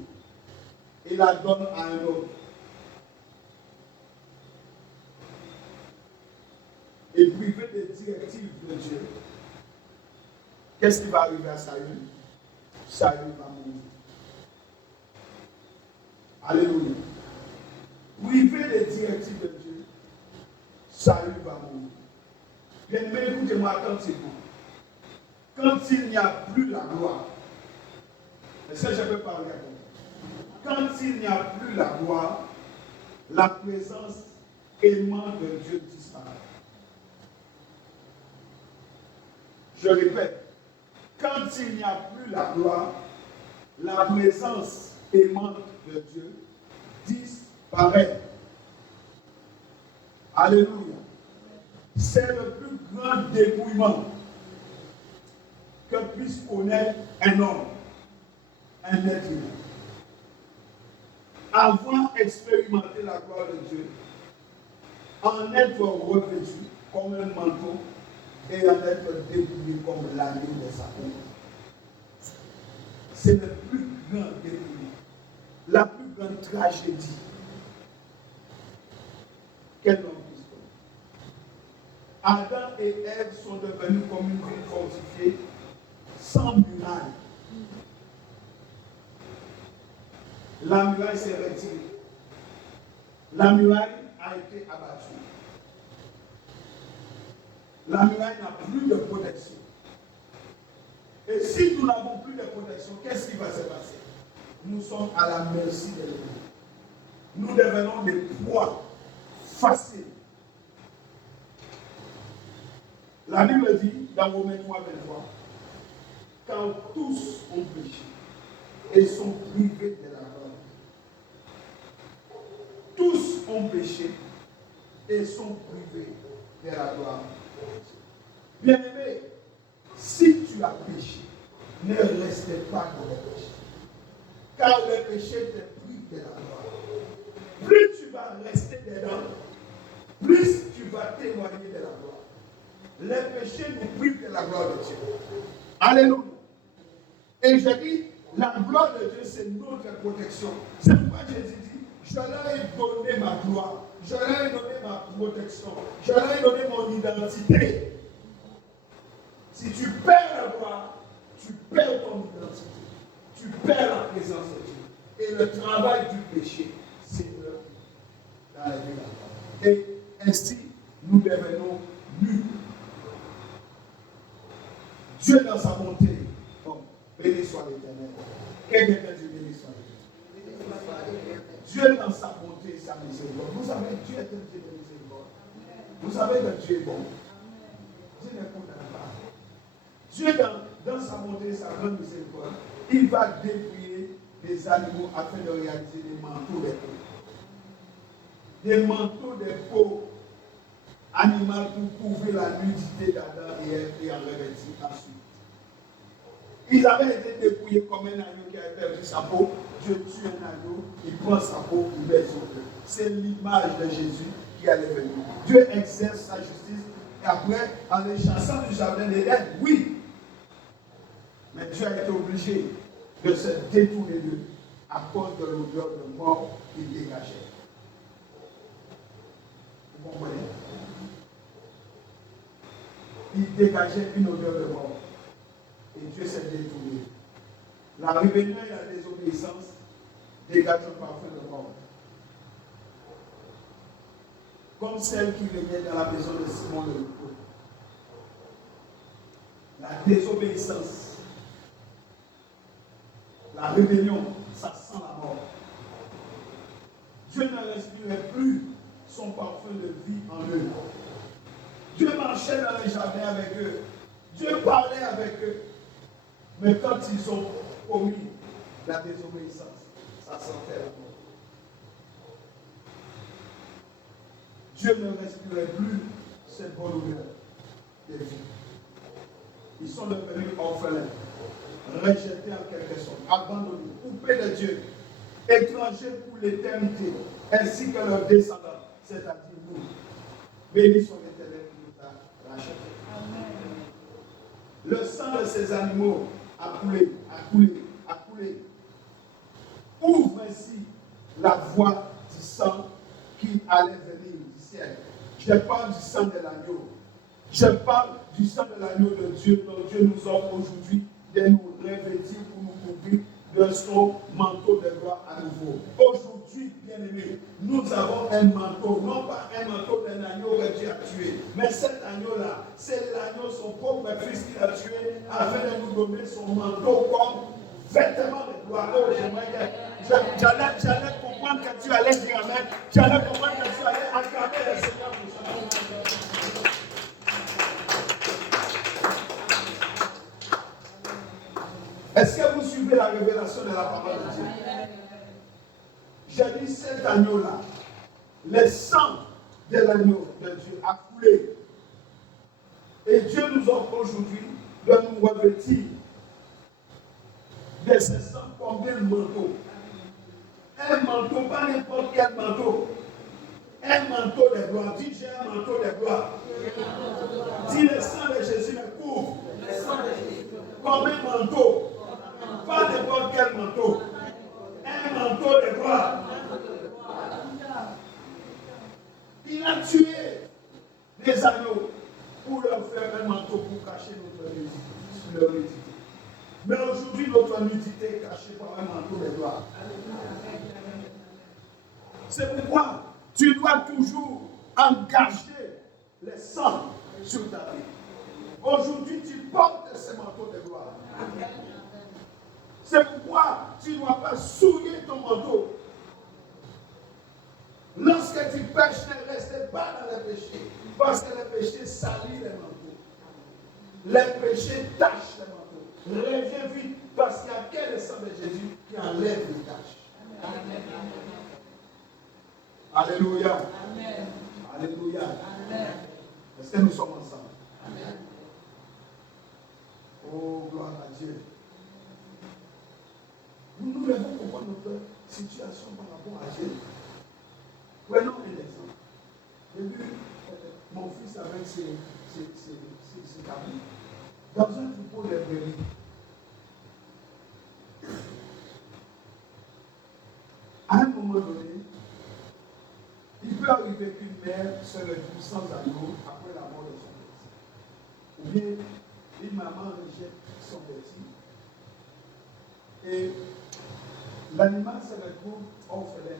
et la donne à un autre. Et privé des directives de Dieu. Qu'est-ce qui va arriver à Saül? Saül va mourir. Alléluia. Privé des directives de Dieu, Saül va mourir. Bien-aimé, écoutez-moi attentivement. Quand il n'y a plus la gloire, est-ce que je peux parler à vous? Quand il n'y a plus la gloire, la présence aimante de Dieu disparaît. Je répète, quand il n'y a plus la gloire, la présence aimante de Dieu disparaît. Alléluia. C'est le plus grand dépouillement que puisse connaître un homme, un être humain. Avoir expérimenté la gloire de Dieu, en être revêtu comme un manteau et en être dépouillé comme l'agneau de sa peau. C'est le plus grand dépouillement, la plus grande tragédie qu'un homme puisse connaître. Adam et Ève sont devenus comme une ville fortifiée sans muraille. La muraille s'est retirée. La muraille a été abattue. la muraille n'a plus de protection. Et si nous n'avons plus de protection, qu'est-ce qui va se passer? Nous sommes à la merci de l'ennemi. Nous devenons des proies faciles. La Bible dit dans Romains 3, 23, quand tous ont péché et sont privés de la gloire. Tous ont péché et sont privés de la gloire. Bien-aimé, si tu as péché, ne reste pas dans le péché. Car le péché te prive de la gloire. Plus tu vas rester dedans, plus tu vas témoigner de la gloire. Le péché nous prive de la gloire de Dieu. Alléluia. Et je dis, la gloire de Dieu, c'est notre protection. C'est pourquoi Jésus dit, je leur ai donné ma gloire, je leur ai donné ma protection, je leur ai donné mon identité. Si tu perds la gloire, tu perds ton identité. Tu perds la présence de Dieu. Et le travail du péché, c'est d'enlever la gloire. Et ainsi, nous devenons nus. Dieu dans sa bonté, béni soit l'Éternel. Quelqu'un dit béni soit l'Éternel. Dieu dans sa bonté et sa miséricorde. Vous savez, Dieu est un Dieu de miséricorde. Vous savez que Dieu est bon. Dieu n'est pas pas. Dieu dans sa bonté et sa grande miséricorde, il va dépouiller des animaux afin de réaliser des manteaux de peau. Des manteaux de peau animal pour couvrir la nudité d'Adam et Ève et en revêtir ensuite. Ils avaient été dépouillés comme un agneau qui avait perdu sa peau. Dieu tue un agneau, il prend sa peau, il met son cœur. C'est l'image de Jésus qui allait venir. Dieu exerce sa justice et après, en les chassant du jardin d'Éden, oui. Mais Dieu a été obligé de se détourner d'eux à cause de l'odeur de mort qu'il dégageait. Vous comprenez? Il dégageait une odeur de mort. Et Dieu s'est détourné. La rébellion et la désobéissance dégagent un parfum de mort. Comme celle qui régnait dans la maison de Simon le Lépreux. La désobéissance, la rébellion, ça sent la mort. Dieu ne respirait plus son parfum de vie en eux. Dieu marchait dans les jardins avec eux. Dieu parlait avec eux. Mais quand ils ont commis la désobéissance, ça sentait la mort. Dieu ne respirait plus cette bonne odeur de vie. Ils sont devenus orphelins, rejetés en quelque sorte, abandonnés, coupés de Dieu, étrangers pour l'éternité, ainsi que leurs descendants, c'est-à-dire nous. Bénis son Éternel qui nous a rachetés. Le sang de ces animaux a coulé, a coulé, a coulé. Ouvre ainsi la voie du sang qui allait venir du ciel. Je parle du sang de l'agneau. Je parle du sang de l'agneau de Dieu dont Dieu nous offre aujourd'hui de nous revêtir pour nous couvrir de son manteau de gloire à nouveau. Aujourd'hui, bien-aimés, nous avons un manteau, non pas un manteau d'un agneau que Dieu a tué, mais cet agneau-là, c'est l'agneau, son propre fils qu'il a tué, afin de nous donner son manteau comme vêtement de gloire. Oh, j'allais comprendre que tu allais dire amen, j'allais comprendre que tu allais acclamer le Seigneur pour ça. Est-ce que vous suivez la révélation de la parole de Dieu? J'ai dit cet agneau-là, le sang de l'agneau de Dieu a coulé. Et Dieu nous offre aujourd'hui de nous revêtir de ce sang comme un manteau. Un manteau, pas n'importe quel manteau. Un manteau de gloire. Dis, j'ai un manteau de gloire. Dis, le sang de Jésus me couvre. Comme un manteau. Pas n'importe quel manteau. Un manteau de gloire. Il a tué des agneaux pour leur faire un manteau pour cacher notre nudité. Mais aujourd'hui, notre nudité est cachée par un manteau de gloire. C'est pourquoi tu dois toujours engager le sang sur ta vie. Aujourd'hui, tu portes ce manteau de gloire. C'est pourquoi tu ne dois pas souiller ton manteau. Lorsque tu pêches, ne reste pas dans les péchés. Parce que les péchés salissent les manteaux. Les péchés tachent les manteaux. Reviens vite, parce qu'il y a que le sang de Jésus qui enlève les tâches. Amen. Alléluia. Amen. Alléluia. Amen. Est-ce que nous sommes ensemble? Amen. Oh, gloire à Dieu. Nous devons comprendre notre situation par rapport à Dieu. Prenons un exemple. J'ai vu mon fils avec ses amis dans un troupeau de brebis. À un moment donné, il peut arriver qu'une mère se retrouve sans agneau après la mort de son petit. Ou bien une maman rejette son petit et l'animal se retrouve orphelin.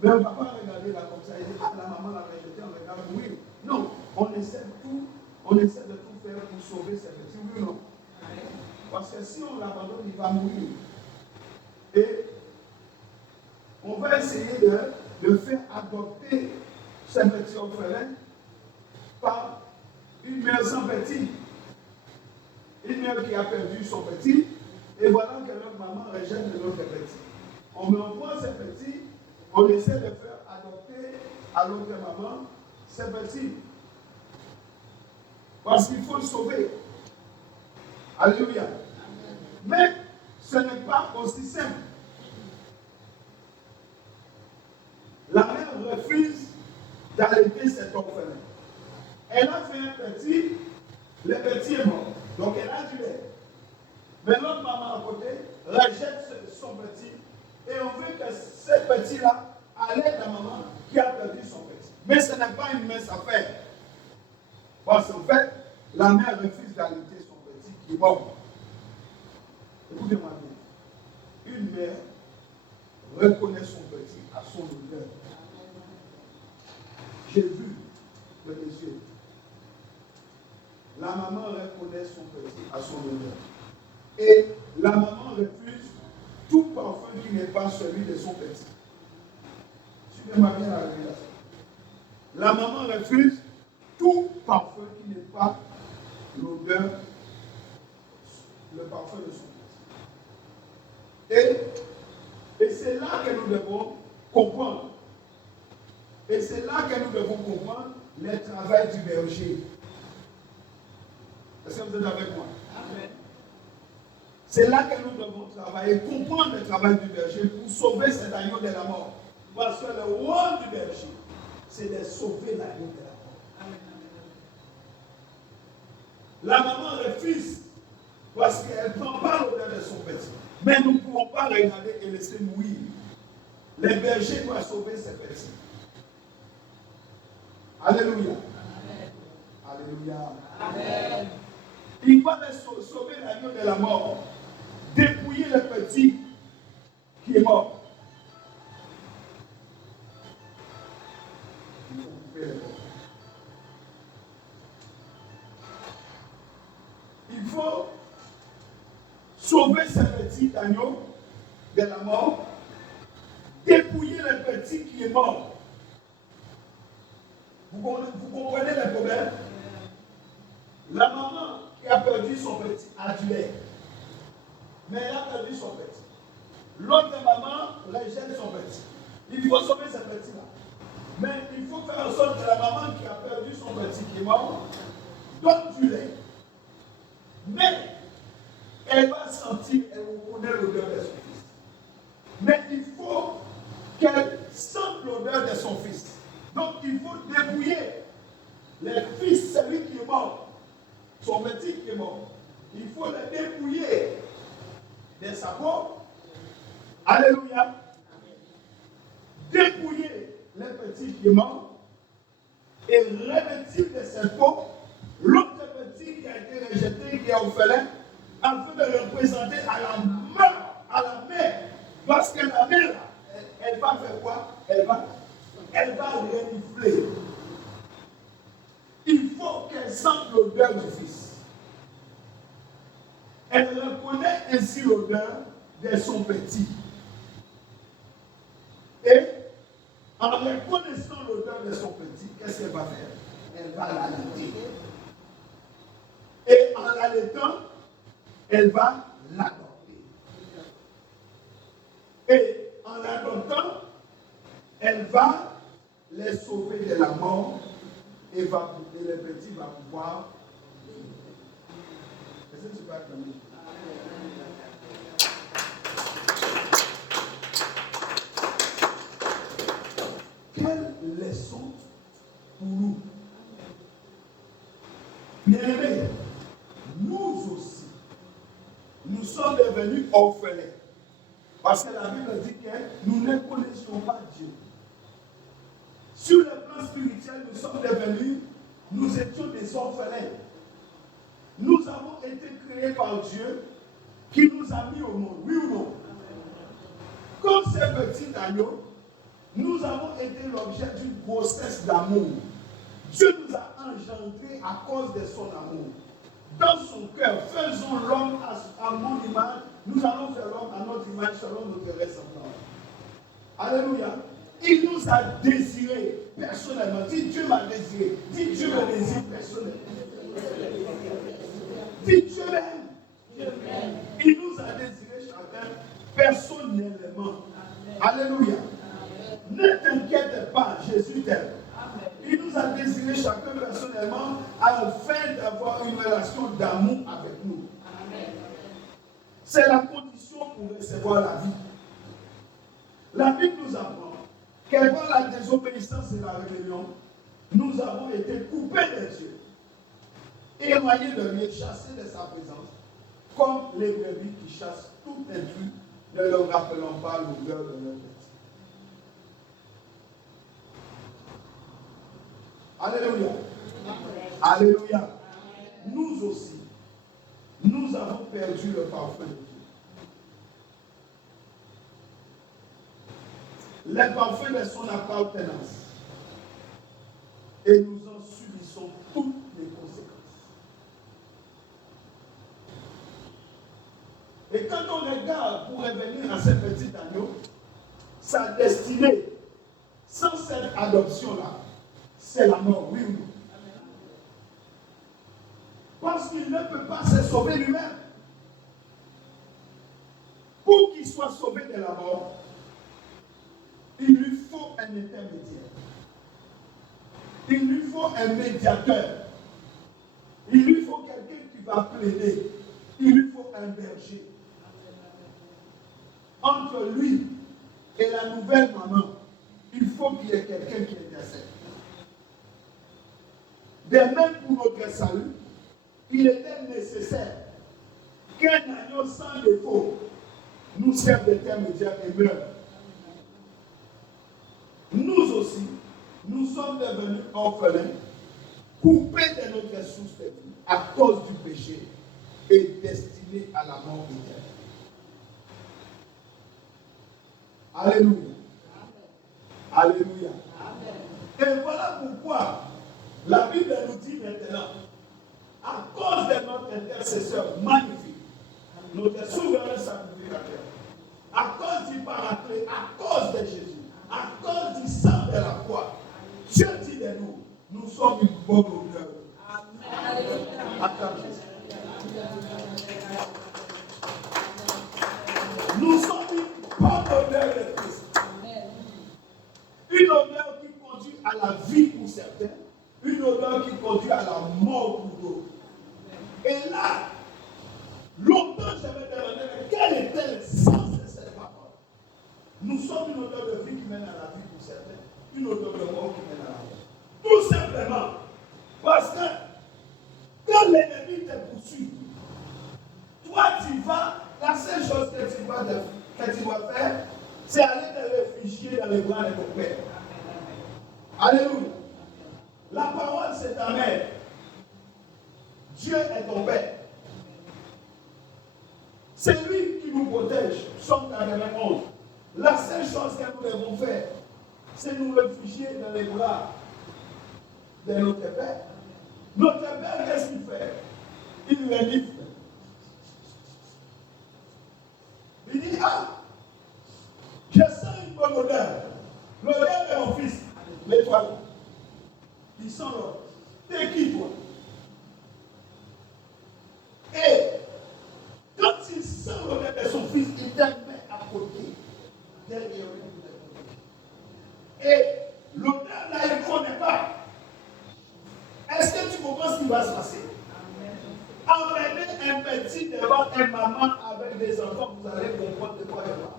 Mais on ne va pas regarder là comme ça et dire, ah, la maman l'a rejeté, on regarde, oui. Non, on essaie de tout faire pour sauver ce petit, oui ou non? Parce que si on l'abandonne, il va mourir. Et on va essayer de faire adopter ce petit orphelin par une mère sans petit. Une mère qui a perdu son petit, et voilà que notre maman rejette l'autre petit. On prend ce petit, on essaie de faire adopter à l'autre maman ce petit. Parce qu'il faut le sauver. Alléluia. Mais ce n'est pas aussi simple. La mère refuse d'allaiter cet orphelin. Elle a fait un petit, le petit est mort. Donc elle a du lait. Mais l'autre maman à côté rejette son petit et on veut que ce petit-là allaite la maman qui a perdu son petit. Mais ce n'est pas une mince affaire. Parce qu'en fait, la mère refuse d'allaiter son petit qui est mort. Écoutez-moi bien. Une mère reconnaît son petit à son odeur. J'ai vu de mes yeux. La maman reconnaît son petit à son odeur. Et la maman refuse tout parfum qui n'est pas celui de son petit. Suivez-moi bien la révélation. La maman refuse tout parfum qui n'est pas l'odeur, le parfum de son petit. Et c'est là que nous devons comprendre. Et c'est là que nous devons comprendre le travail du berger. Est-ce que vous êtes avec moi? Amen. C'est là que nous devons travailler, comprendre le travail du berger pour sauver cet agneau de la mort. Parce que le rôle du berger, c'est de sauver l'agneau de la mort. Amen. La maman refuse parce qu'elle ne prend pas l'odeur de son petit. Mais nous ne pouvons pas regarder et laisser mourir. Le berger doit sauver ses petits. Alléluia. Amen. Alléluia. Amen. Il va sauver l'agneau de la mort, dépouiller le petit qui est mort. Il faut sauver ce petit agneau de la mort, dépouiller le petit qui est mort. Vous comprenez le problème? La maman qui a perdu son petit a du lait. Mais elle a perdu son petit. L'autre maman rejette son petit. Il faut sauver ce petit-là. Mais il faut faire en sorte que la maman qui a perdu son petit qui est mort donne du lait. Mais elle va sentir, elle reconnaît l'odeur de son fils. Mais il faut qu'elle sente l'odeur de son fils. Donc il faut dépouiller le fils, celui qui est mort, son petit qui est mort. Il faut le dépouiller de sa peau. Alléluia. Dépouiller le petit qui est mort et revêtir de sa peau l'autre petit qui a été rejeté, qui est orphelin, afin de le présenter à la mère. Parce que la mère, elle va faire quoi? Elle va renifler. Il l'odeur du Fils. Elle reconnaît ainsi l'odeur de son petit. Et en reconnaissant l'odeur de son petit, qu'est-ce qu'elle va faire? Elle va l'allaiter. Et en l'allaitant, elle va l'adopter. Et en l'adoptant, elle va les sauver de la mort et le petit va pouvoir. Est-ce que tu peux acclamer? Quelle leçon pour nous? Bien-aimés, nous aussi, nous sommes devenus orphelins. Parce que la Bible dit que nous ne connaissions pas Dieu. Sur le plan spirituel, nous sommes devenus, nous étions des orphelins. Nous avons été créés par Dieu qui nous a mis au monde. Oui ou non? Comme ces petits agneaux, nous avons été l'objet d'une grossesse d'amour. Dieu nous a engendrés à cause de son amour. Dans son cœur, faisons l'homme à mon image. Nous allons faire l'homme à notre image selon notre ressemblance. Alléluia. Il nous a désirés personnellement. Dis Dieu m'a désiré. Dis Dieu me désire personnellement. Dis Dieu m'aime. Il nous a désirés chacun personnellement. Alléluia. Ne t'inquiète pas, Jésus t'aime. Il nous a désiré chacun personnellement afin d'avoir une relation d'amour avec nous. C'est la condition pour recevoir la vie. La Bible nous apprend qu'avant la désobéissance et la rébellion, nous avons été coupés de Dieu, éloignés de lui, chassés de sa présence, comme les brebis qui chassent tout intrus, ne leur rappelant pas l'odeur de leur tête. Alléluia. Alléluia. Nous aussi, nous avons perdu le parfum de Dieu. Le parfum de son appartenance. Et nous en subissons toutes les conséquences. Et quand on regarde pour revenir à ce petit agneau, sa destinée, sans cette adoption-là, c'est la mort, oui ou non? Parce qu'il ne peut pas se sauver lui-même. Pour qu'il soit sauvé de la mort, il lui faut un intermédiaire. Il lui faut un médiateur. Il lui faut quelqu'un qui va plaider. Il lui faut un berger. Entre lui et la nouvelle maman, il faut qu'il y ait quelqu'un qui intercède. De même pour notre salut, il était nécessaire qu'un agneau sans défaut nous serve d'intermédiaire et meure. Nous aussi, nous sommes devenus orphelins, coupés de notre source de vie à cause du péché et destinés à la mort éternelle. Alléluia. Alléluia. Et voilà pourquoi la Bible nous dit maintenant, à cause de notre intercesseur magnifique, notre souverain sacrificateur, à cause du paraclet, à cause de Jésus, à cause du sang de la croix, Dieu dit de nous, nous sommes une bonne odeur. Amen. Attends, nous sommes une bonne odeur de Christ. Une odeur qui conduit à la vie pour certains, une odeur qui conduit à la mort pour d'autres. Et là, longtemps je me demandais, mais quel était le sens de cette parole? Nous sommes une odeur de vie qui mène à la vie pour certains, une odeur de mort qui mène à la mort. Tout simplement, parce que quand l'ennemi te poursuit, toi tu vas, la seule chose que tu vas faire, c'est aller te réfugier dans les bras de ton Père. Alléluia. La parole, c'est ta mère. Dieu est ton Père. C'est lui qui nous protège. Somme 41. La seule chose que nous devons faire, c'est nous réfugier dans les bras de notre Père. Notre père, qu'est-ce qu'il fait? Il renifle. Il dit, ah, je sens une bonne odeur. L'odeur de mon fils. L'étoile. Il sent l'odeur. T'es qui, toi? Et quand il sent l'odeur de son fils, il te met à côté. Derrière lui. Et l'odeur là, il ne connaît pas. Est-ce que tu comprends ce qui va se passer? Emmenez un petit devant un maman avec des enfants, vous allez comprendre de quoi il parle.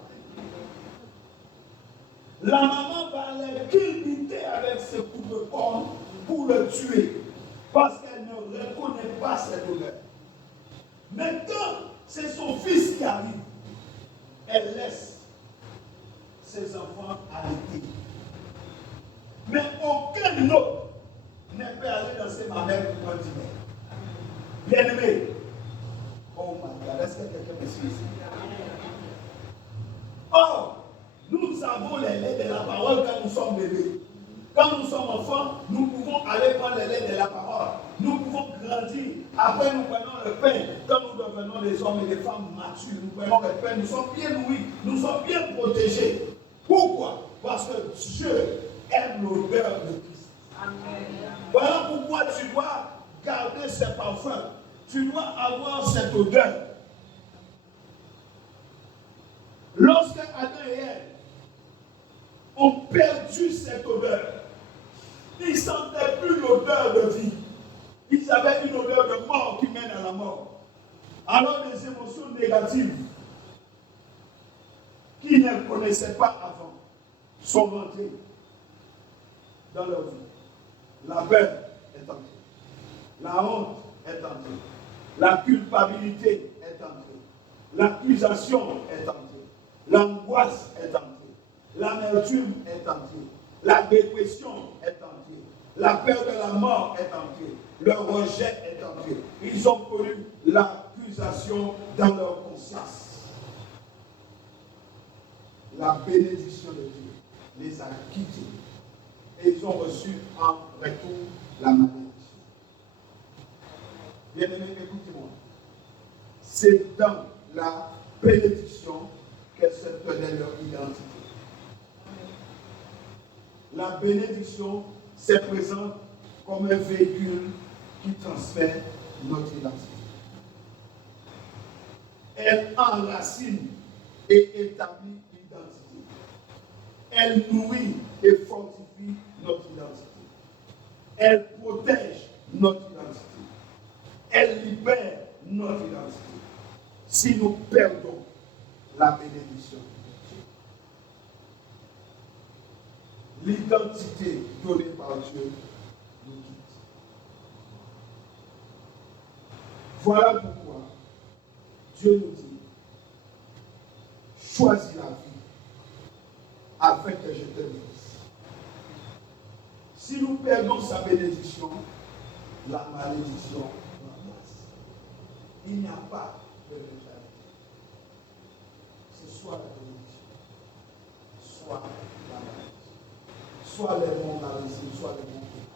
La maman va les culbuter avec ce coup de poing pour le tuer. Parce qu'elle ne reconnaît pas cette odeur. Maintenant, c'est son fils qui arrive. Elle laisse ses enfants arrêter. Mais aucun autre ne peut aller danser ma mère pour un dîner. Bien-aimé. Oh my God, est-ce que quelqu'un me suit ici? Or, nous avons les laits de la parole quand nous sommes bébés. Quand nous sommes enfants, nous pouvons aller prendre les laits de la parole. Nous pouvons grandir. Après, nous prenons le pain. Quand nous devenons des hommes et des femmes matures, nous prenons le pain. Nous sommes bien nourris. Nous sommes bien protégés. Pourquoi? Parce que Dieu aime l'odeur de Christ. Amen. Voilà pourquoi tu dois garder ce parfum. Tu dois avoir cette odeur. Lorsque Adam et Ève ont perdu cette odeur, ils ne sentaient plus l'odeur de vie. Ils avaient une odeur de mort qui mène à la mort. Alors les émotions négatives qu'ils ne connaissaient pas avant sont rentrées dans leur vie. La peur est entrée. La honte est entrée. La culpabilité est entrée. L'accusation est entrée. L'angoisse est entrée. L'amertume est entrée. La dépression est entrée. La peur de la mort est entrée. Le rejet est entré. Ils ont connu l'accusation dans leur conscience. La bénédiction de Dieu les a quittés. Et ils ont reçu en retour la malédiction. Bien-aimés, écoutez-moi. C'est dans la bénédiction qu'elle se tenait leur identité. La bénédiction se présente comme un véhicule qui transfère notre identité. Elle enracine et établit l'identité. Elle nourrit et fortifie notre identité. Elle protège notre identité. Elle libère notre identité. Si nous perdons la bénédiction de Dieu, l'identité donnée par Dieu nous quitte. Voilà pourquoi Dieu nous dit, choisis la vie afin que je te bénisse. Si nous perdons sa bénédiction, la malédiction remplace. Il n'y a pas de neutralité. C'est soit la bénédiction, soit la malédiction. Soit les mondes malicieux, soit les mondes péchés.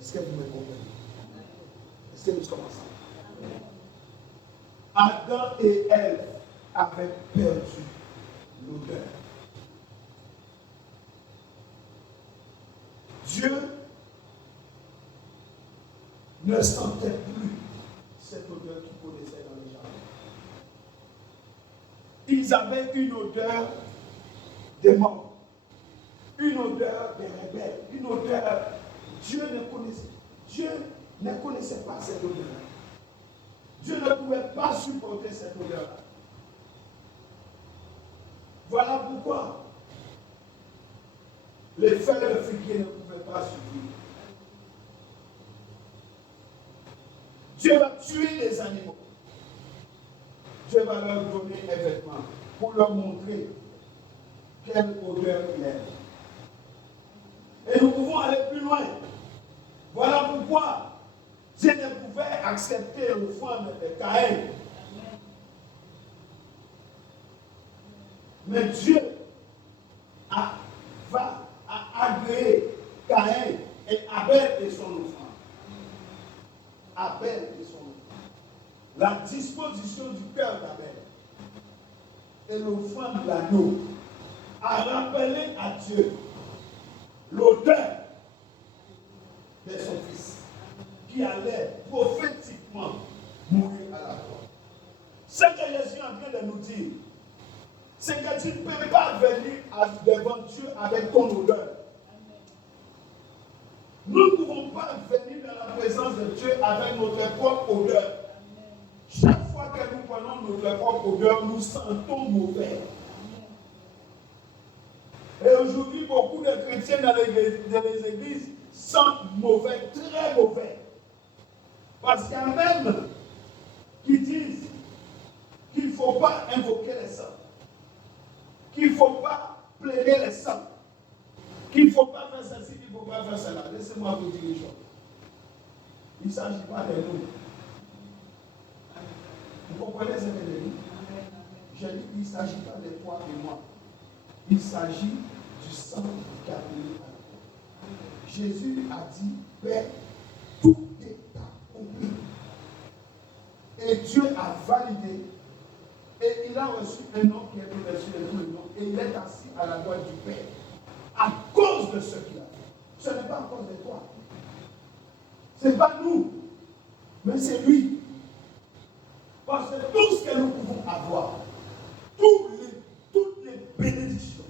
Est-ce que vous me comprenez? Est-ce que nous sommes ensemble? Adam et Ève avaient perdu l'odeur. Dieu ne sentait plus cette odeur qu'ils connaissaient dans les jardins. Ils avaient une odeur des morts, une odeur des rebelles, une odeur. Dieu ne connaissait pas cette odeur. Dieu ne pouvait pas supporter cette odeur. Voilà pourquoi les feuilles de figuier ne pouvaient pas suffire. Dieu va tuer les animaux. Dieu va leur donner un vêtement pour leur montrer quelle odeur il est. Et nous pouvons aller plus loin. Voilà pourquoi Dieu ne pouvait accepter l'offrande de Caïn. Mais Dieu a agréé Caïn et l'offrande de l'agneau a rappelé à Dieu l'auteur de son fils qui allait prophétiquement mourir à la croix. Ce que Jésus est en train de nous dire, c'est que tu ne peux pas venir devant Dieu avec ton odeur. Nous ne pouvons pas venir dans la présence de Dieu avec notre propre odeur. Chaque fois que nous prenons notre propre odeur, nous sentons mauvais. Et aujourd'hui, beaucoup de chrétiens dans les églises sentent mauvais, très mauvais. Parce qu'il y a même qui disent qu'il ne faut pas invoquer les saints, qu'il ne faut pas plaider les saints, qu'il ne faut pas faire ceci, qu'il ne faut pas faire cela. Laissez-moi vous dire une chose. Il ne s'agit pas de nous. Vous comprenez ce que je dis? Je dis qu'il ne s'agit pas de toi et moi. Il s'agit du sang qui a coulé à la croix. Jésus a dit, Père, tout est accompli. Et Dieu a validé. Et il a reçu un nom qui est au-dessus de tous les noms. Et il est assis à la droite du Père. À cause de ce qu'il a fait. Ce n'est pas à cause de toi. Ce n'est pas nous. Mais c'est lui. Parce que tout ce que nous pouvons avoir, toutes les bénédictions,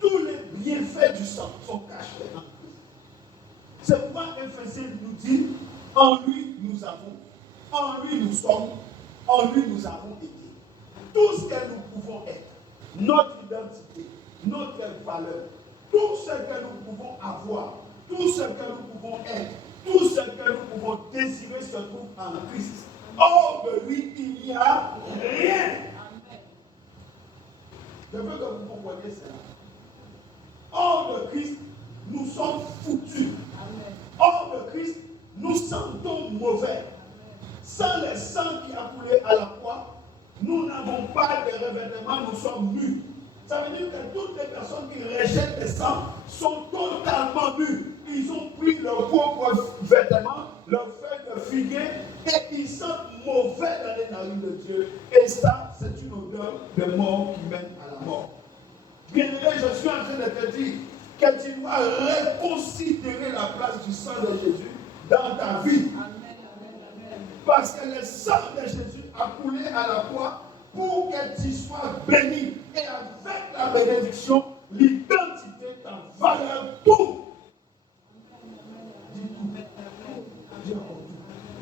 tous les bienfaits du sang sont cachés en Christ. C'est pourquoi Éphésiens nous dit, en lui nous avons, en lui nous sommes, en lui nous avons été. Tout ce que nous pouvons être, notre identité, notre valeur, tout ce que nous pouvons avoir, tout ce que nous pouvons être, tout ce que nous pouvons désirer se trouve en Christ. Hors de lui, il n'y a rien. Je veux que vous compreniez cela. Hors de Christ, nous sommes foutus. Hors de Christ, nous sentons mauvais. Sans le sang qui a coulé à la croix, nous n'avons pas de revêtement, nous sommes nus. Ça veut dire que toutes les personnes qui rejettent le sang sont totalement nues. Ils ont pris leur propre vêtement, leur feuille de figuier, et ils sentent mauvais dans les narines de Dieu. Et ça, c'est une odeur de mort qui mène à la mort. Bien-aimé, je suis en train de te dire que tu dois reconsidérer la place du sang de Jésus dans ta vie. Parce que le sang de Jésus a coulé à la croix pour que tu sois béni. Et avec la bénédiction, l'identité, ta valeur, tout. Dis encore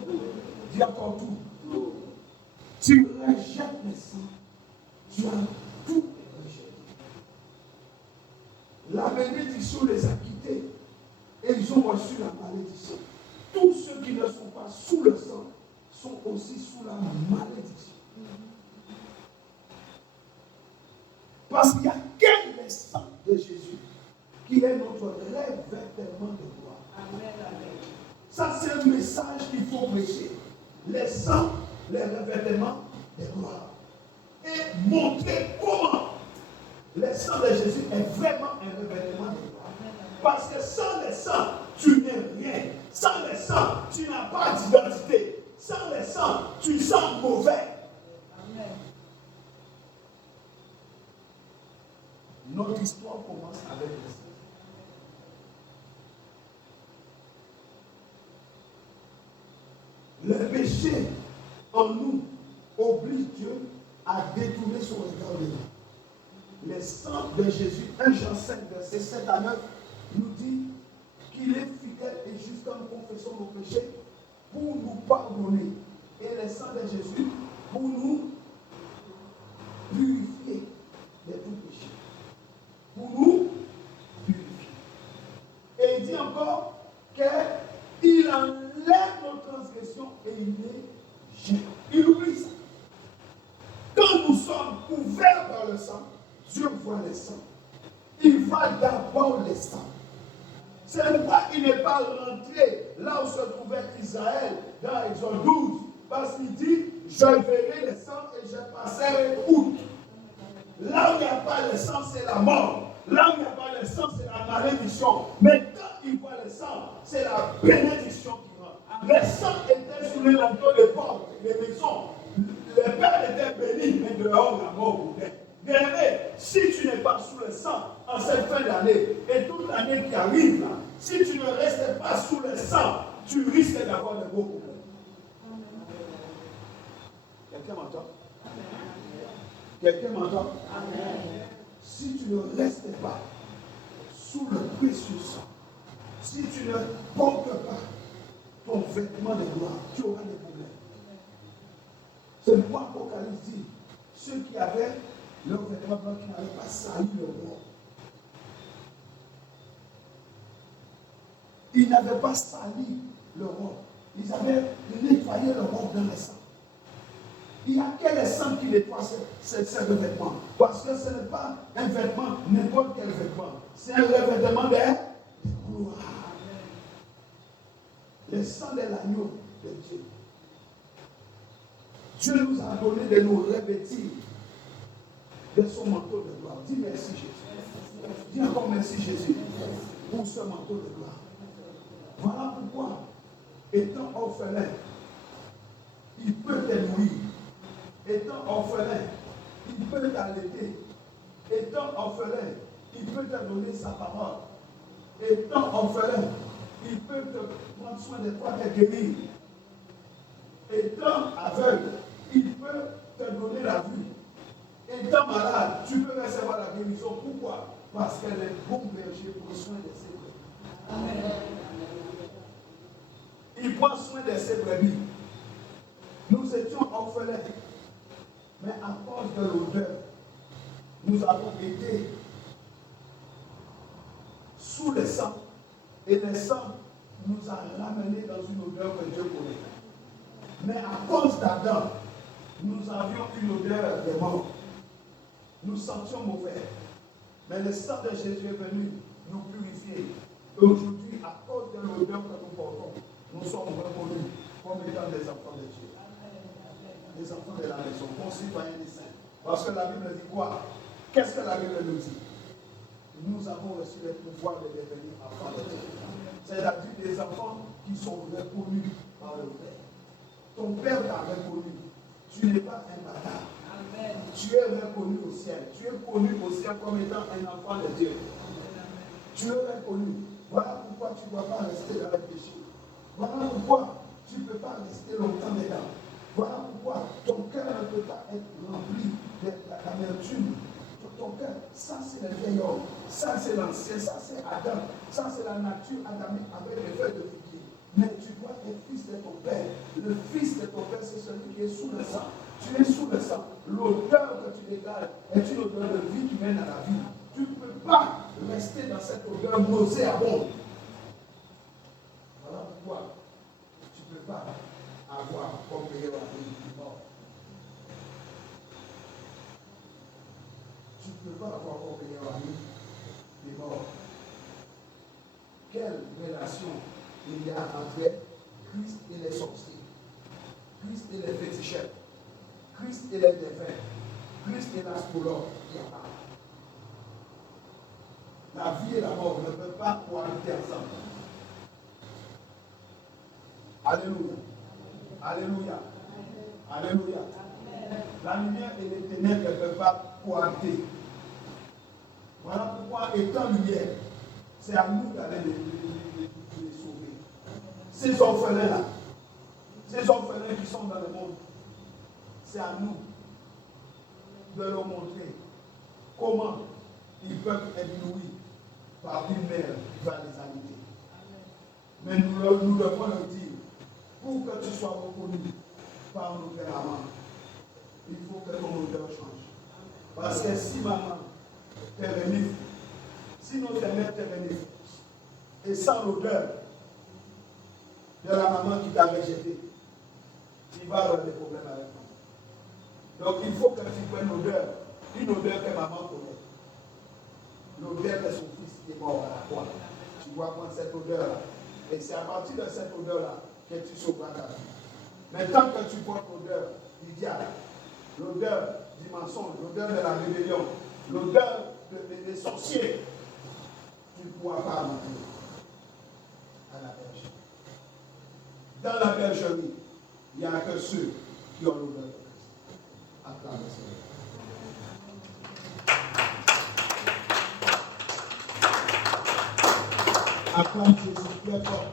tout. Dis encore tout. Tu rejettes le sang. Tu as tout rejeté. La bénédiction les a quittés. Et ils ont reçu la malédiction. Tous ceux qui ne sont pas sous le sang sont aussi sous la malédiction. Parce qu'il n'y a qu'un sang de Jésus qui est notre revêtement de gloire. Amen, amen. Ça, c'est un message qu'il faut prêcher. Les sangs, les revêtements de gloire. Et montrer comment le sang de Jésus est vraiment un revêtement de gloire. Parce que sans le sang, tu n'es rien. Sans le sang, tu n'as pas d'identité. Sans le sang, tu sens mauvais. Amen. Notre histoire commence avec le sang. Le péché en nous oblige Dieu à détourner son regard de nous. Le sang de Jésus, 1 Jean 5, verset 7 à 9, nous dit qu'il est fidèle et juste quand nous confessons nos péchés pour nous pardonner. Et le sang de Jésus pour nous purifier de tout péché. Pour nous purifier. Et il dit encore qu'il enlève nos transgressions et il est gênant. Il oublie ça. Quand nous sommes couverts par le sang, Dieu voit le sang. Il voit d'abord le sang. C'est pourquoi il n'est pas rentré là où se trouvait Israël, dans Exode 12, parce qu'il dit, je verrai le sang et je passerai outre. Là où il n'y a pas le sang, c'est la mort. Là où il n'y a pas le sang, c'est la malédiction. Mais quand il voit le sang, c'est la bénédiction qui rentre. Le sang était sous les linteaux des portes, des maisons. Les pères étaient bénis, mais dehors, alors la mort vous vient. Bien-aimé, si tu n'es pas sous le sang en cette fin d'année et toute l'année qui arrive, là, si tu ne restes pas sous le sang, tu risques d'avoir de gros problèmes. Quelqu'un m'entend? Quelqu'un m'entend? Si tu ne restes pas sous le précieux sang, si tu ne portes pas ton vêtement de gloire, tu auras des problèmes. C'est moi qu'Apocalypse dit, ceux qui avaient leur vêtement blanc qui n'avaient pas sali leur roi. Ils n'avaient pas sali leur roi. Ils avaient nettoyé leur roi dans le sang. Il y a quel sang qui nettoie ces vêtements? Parce que ce n'est pas un vêtement, n'importe quel vêtement. C'est un revêtement de gloire. Le sang de l'agneau de Dieu. Dieu nous a donné de nous revêtir de son manteau de gloire. Dis merci Jésus. Dis encore merci Jésus pour ce manteau de gloire. Voilà pourquoi, étant orphelin, il peut te nourrir. Étant orphelin, il peut t'allaiter. Étant orphelin, il peut te donner sa parole. Étant orphelin, il peut te prendre soin de toi, te guérir. Étant aveugle, il peut te donner la vue. Étant malade, tu peux recevoir la guérison. Pourquoi? Parce que les bons bergers prennent soin de ses brebis. Amen. Il prend soin de ses brebis. Nous étions orphelins. Mais à cause de l'odeur, nous avons été sous le sang. Et le sang nous a ramenés dans une odeur que Dieu connaît. Mais à cause d'Adam, nous avions une odeur de mort. Nous sentions mauvais. Mais le sang de Jésus est venu nous purifier. Et aujourd'hui, à cause de l'odeur que nous portons, nous sommes reconnus comme étant des enfants de Dieu. Les enfants de la maison, concitoyens des saints. Parce que la Bible dit quoi? Qu'est-ce que la Bible nous dit? Nous avons reçu le pouvoir de devenir enfants de Dieu. C'est-à-dire des enfants qui sont reconnus par le Père. Ton Père t'a reconnu. Tu n'es pas un bâtard. Amen. Tu es reconnu au ciel. Tu es connu au ciel comme étant un enfant de Dieu. Tu es reconnu. Voilà pourquoi tu ne dois pas rester dans le péché. Voilà pourquoi tu ne peux pas rester longtemps dedans. Voilà pourquoi ton cœur ne peut pas être rempli d'amertume. Ton cœur, ça c'est le vieil homme, ça c'est l'ancien, ça c'est Adam, ça c'est la nature adamique avec les feuilles de figuier. Mais tu dois être fils de ton père. Le fils de ton père, c'est celui qui est sous le sang. Tu es sous le sang. L'odeur que tu dégages est une odeur de vie qui mène à la vie. Tu ne peux pas rester dans cette odeur nauséabonde. Voilà pourquoi tu ne peux pas avoir comme meilleur ami qui mort. Tu ne peux pas avoir comme meilleur ami qui mort. Quelle relation il y a entre Christ et les sorciers, Christ et les féticheurs, Christ et les défunts, Christ et l'astrologue? Il n'y a pas. La vie et la mort ne peuvent pas cohabiter ensemble. Alléluia. Alléluia. Alléluia. La lumière et les ténèbres ne peuvent pas cohabiter. Voilà pourquoi, étant lumière, c'est à nous d'aller les sauver. Ces orphelins-là, ces orphelins qui sont dans le monde, c'est à nous de leur montrer comment ils peuvent être nourris par une mère qui va les alimenter. Mais nous devons leur dire, pour que tu sois reconnu par nos pères amants, il faut que ton odeur change. Parce que si maman te renifle, si notre mère te renifle, et sans l'odeur de la maman qui t'a rejeté, tu vas avoir des problèmes avec moi. Donc il faut que tu prennes une odeur que maman connaît. L'odeur de son fils qui est mort à la croix. Tu dois prendre cette odeur-là. Et c'est à partir de cette odeur-là que tu sauveras ta vie. Mais tant que tu portes l'odeur du diable, l'odeur du mensonge, l'odeur de la rébellion, l'odeur des sorciers, tu ne pourras pas monter à la bergerie. Dans la bergerie, il n'y a que ceux qui ont l'odeur de Christ. Acclamez Seigneur. Acclame Jésus très fort.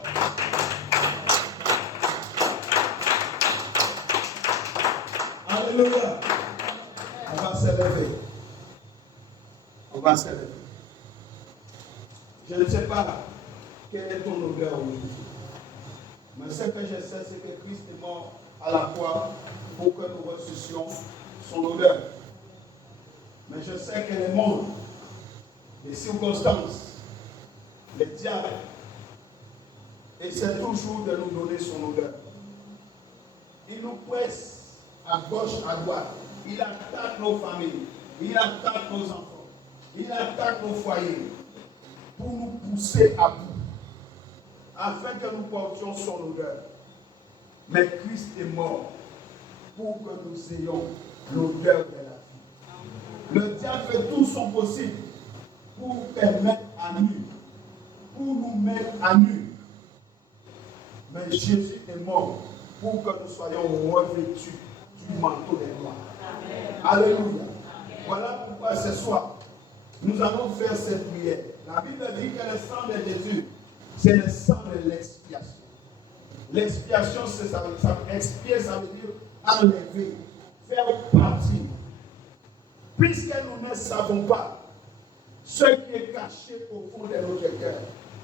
Alléluia. On va s'élever. On va s'élever. Je ne sais pas quel est ton odeur aujourd'hui. Mais ce que je sais, c'est que Christ est mort à la croix pour que nous ressuscitions son odeur. Mais je sais que le monde, les circonstances, les diables, essaient toujours de nous donner son odeur. Il nous presse à gauche, à droite. Il attaque nos familles. Il attaque nos enfants. Il attaque nos foyers pour nous pousser à bout, afin que nous portions son odeur. Mais Christ est mort pour que nous ayons l'odeur de la vie. Le diable fait tout son possible pour te mettre à nu, pour nous mettre à nu. Mais Jésus est mort pour que nous soyons revêtus du manteau des gloires. Alléluia. Voilà pourquoi ce soir, nous allons faire cette prière. La Bible dit que le sang de Jésus, c'est le sang de l'expiation. L'expiation, c'est ça. Expier, ça veut dire enlever, faire partie. Puisque nous ne savons pas ce qui est caché au fond de notre cœur,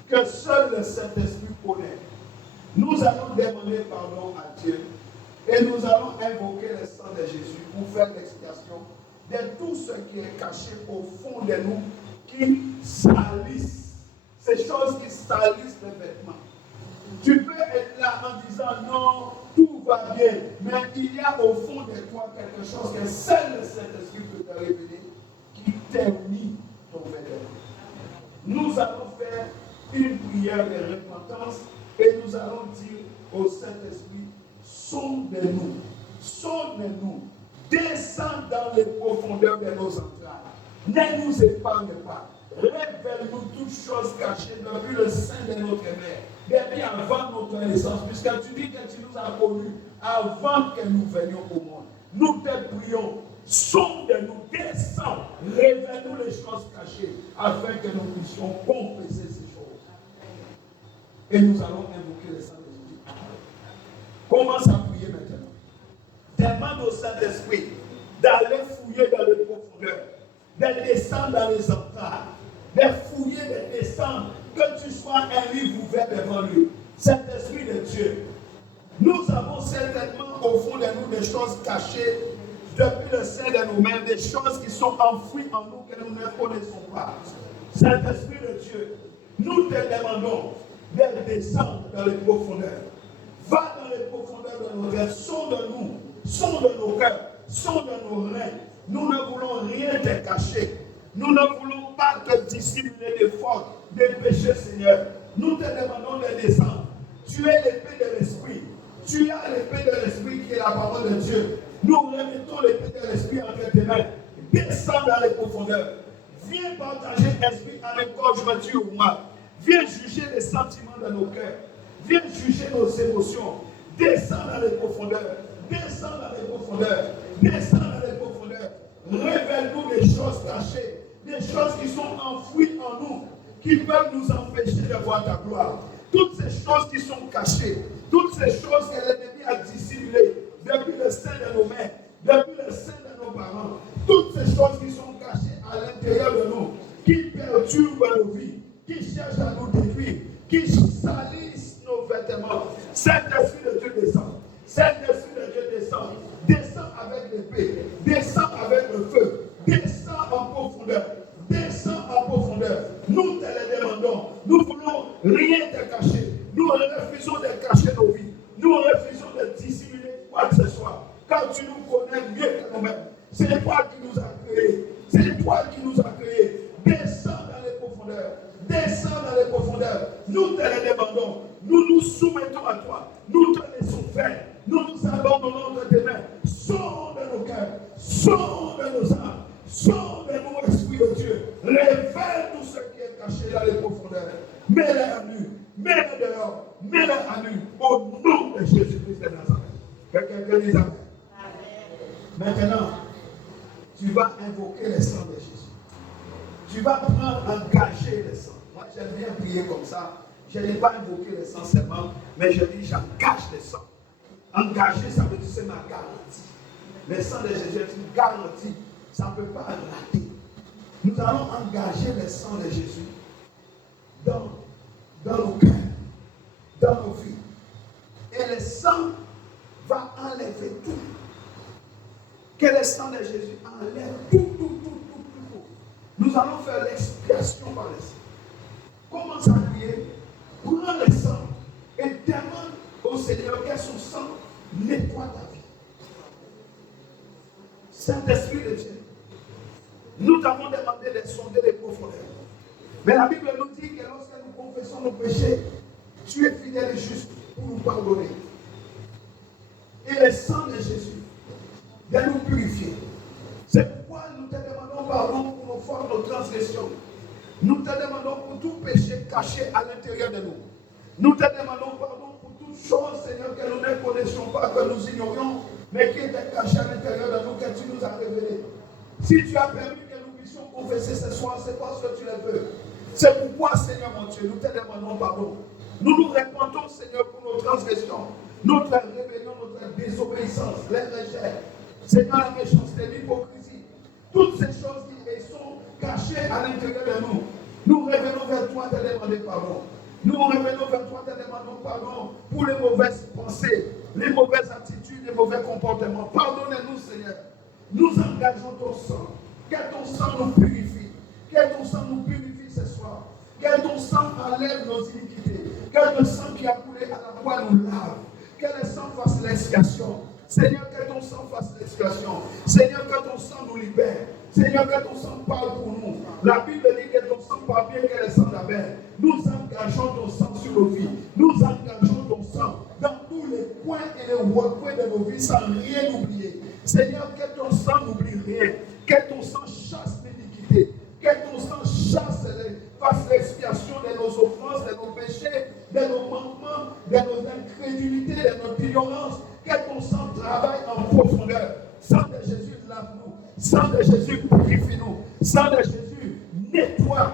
que seul le Saint-Esprit connaît, nous allons demander pardon à Dieu et nous allons invoquer le sang de Jésus pour faire l'expiation de tout ce qui est caché au fond de nous qui salissent, ces choses qui salissent les vêtements. Tu peux être là en disant non, tout va bien, mais il y a au fond de toi quelque chose que seul le Saint-Esprit peut te révéler qui ternit ton vêtement. Nous allons faire une prière de repentance et nous allons dire au Saint-Esprit, sonde-nous, sonde-nous, descends dans les profondeurs de nos entrailles, ne nous épargne pas, révèle-nous toutes choses cachées depuis le sein de notre mère, depuis avant notre naissance, puisque tu dis que tu nous as connus avant que nous venions au monde. Nous te prions, sonde-nous, descends, révèle-nous les choses cachées, afin que nous puissions confesser ces choses. Et nous allons invoquer le sang de Jésus. Commence à prier maintenant. Demande au Saint-Esprit d'aller fouiller dans les profondeurs, de descendre dans les entrailles, de fouiller, de descendre, que tu sois un livre ouvert devant lui. Saint-Esprit de Dieu, nous avons certainement au fond de nous des choses cachées depuis le sein de nos mains, des choses qui sont enfouies en nous que nous ne connaissons pas. Saint-Esprit de Dieu, nous te demandons de descendre dans les profondeurs. Va dans les profondeurs de nos cœurs, sonde-nous, sonde nos cœurs, sonde nos reins. Nous ne voulons rien te cacher. Nous ne voulons pas te dissimuler des fautes, des péchés, Seigneur. Nous te demandons de descendre. Tu es l'épée de l'Esprit. Tu as l'épée de l'Esprit qui est la parole de Dieu. Nous remettons l'épée de l'Esprit entre tes mains. Descends dans les profondeurs. Viens partager, Esprit, avec quoi je me tue au mal. Viens juger les sentiments de nos cœurs. Viens juger nos émotions. Descends dans les profondeurs. Descends dans les profondeurs. Descends dans les profondeurs. Révèle-nous des choses cachées. Des choses qui sont enfouies en nous. Qui peuvent nous empêcher de voir ta gloire. Toutes ces choses qui sont cachées. Toutes ces choses que l'ennemi a dissimulées. Depuis le sein de nos mères. Depuis le sein de nos parents. Toutes ces choses qui sont cachées à l'intérieur de nous. Qui perturbent nos vies. Qui cherchent à nous détruire. Qui salissent nos vêtements. Saint-Esprit de Dieu descend. Saint-Esprit de Dieu descend. Descend avec l'épée. Descend avec le feu. Descend en profondeur. Descend en profondeur. Nous te le demandons. Nous voulons rien te cacher. Nous refusons de cacher nos vies. Nous refusons de dissimuler quoi que ce soit. Car tu nous connais mieux que nous-mêmes. C'est toi qui nous as créés. C'est toi qui nous as créés. Descends dans les profondeurs. Descends dans les profondeurs. Nous te le demandons. Nous nous soumettons à toi. Nous te laissons faire. Nous nous abandonnons entre tes mains. Sonde nos cœurs. Sonde nos âmes. Sonde-nous, Esprit de Dieu. Révèle tout ce qui est caché dans les profondeurs. Mets-les à nu. Mets-les dehors. Mets-les à nu. Au nom de Jésus-Christ de Nazareth. Que quelqu'un dise amen. Maintenant, tu vas invoquer le sang de Jésus. Tu vas prendre, engager le sang. Moi, j'aime bien prier comme ça. Je n'ai pas invoqué le sang seulement, mais je dis j'engage le sang. Engager, ça veut dire c'est ma garantie. Le sang de Jésus est une garantie. Ça ne peut pas rater. Nous allons engager le sang de Jésus dans nos cœurs, dans nos vies. Et le sang va enlever tout. Que le sang de Jésus enlève tout. Nous allons faire l'expiation par le sang. Commence à prier, prends le sang et demande au Seigneur que son sang nettoie ta vie. Saint-Esprit de Dieu, nous t'avons demandé de sonder les profondeurs. Mais la Bible nous dit que lorsque nous confessons nos péchés, tu es fidèle et juste pour nous pardonner. Et le sang de Jésus de nous purifier. C'est pourquoi nous te demandons pardon pour nos fautes, nos transgressions. Nous te demandons pour tout péché caché à l'intérieur de nous. Nous te demandons pardon pour toutes choses, Seigneur, que nous ne connaissions pas, que nous ignorions, mais qui étaient cachées à l'intérieur de nous, que tu nous as révélées. Si tu as permis que nous puissions confesser ce soir, c'est parce que tu le veux. C'est pourquoi, Seigneur mon Dieu, nous te demandons pardon. Nous nous répandons, Seigneur, pour nos transgressions, notre rébellion, notre désobéissance, les rejets, Seigneur, la méchanceté, l'hypocrisie, toutes ces choses qui sont cachées à l'intérieur de nous. Nous revenons vers toi te demander pardon. Nous revenons vers toi te demandons pardon pour les mauvaises pensées, les mauvaises attitudes, les mauvais comportements. Pardonnez-nous, Seigneur. Nous engageons ton sang. Que ton sang nous purifie. Que ton sang nous purifie ce soir. Que ton sang enlève nos iniquités. Que le sang qui a coulé à la croix nous lave. Que le sang fasse l'expiation. Seigneur, que ton sang fasse l'expiation. Seigneur, que ton sang nous libère. Seigneur, que ton sang parle pour nous. La Bible dit que ton sang parle bien que le sang d'Abel. Nous engageons ton sang sur nos vies. Nous engageons ton sang dans tous les coins et les recoins de nos vies sans rien oublier. Seigneur, que ton sang n'oublie rien. Que ton sang chasse l'iniquité. Que ton sang fasse l'expiation de nos offenses, de nos péchés, de nos manquements, de nos incrédulités, de notre ignorance. Que ton sang travaille en profondeur. Sang de Jésus, lave-nous. Sang de Jésus, purifie-nous. Sang de Jésus, nettoie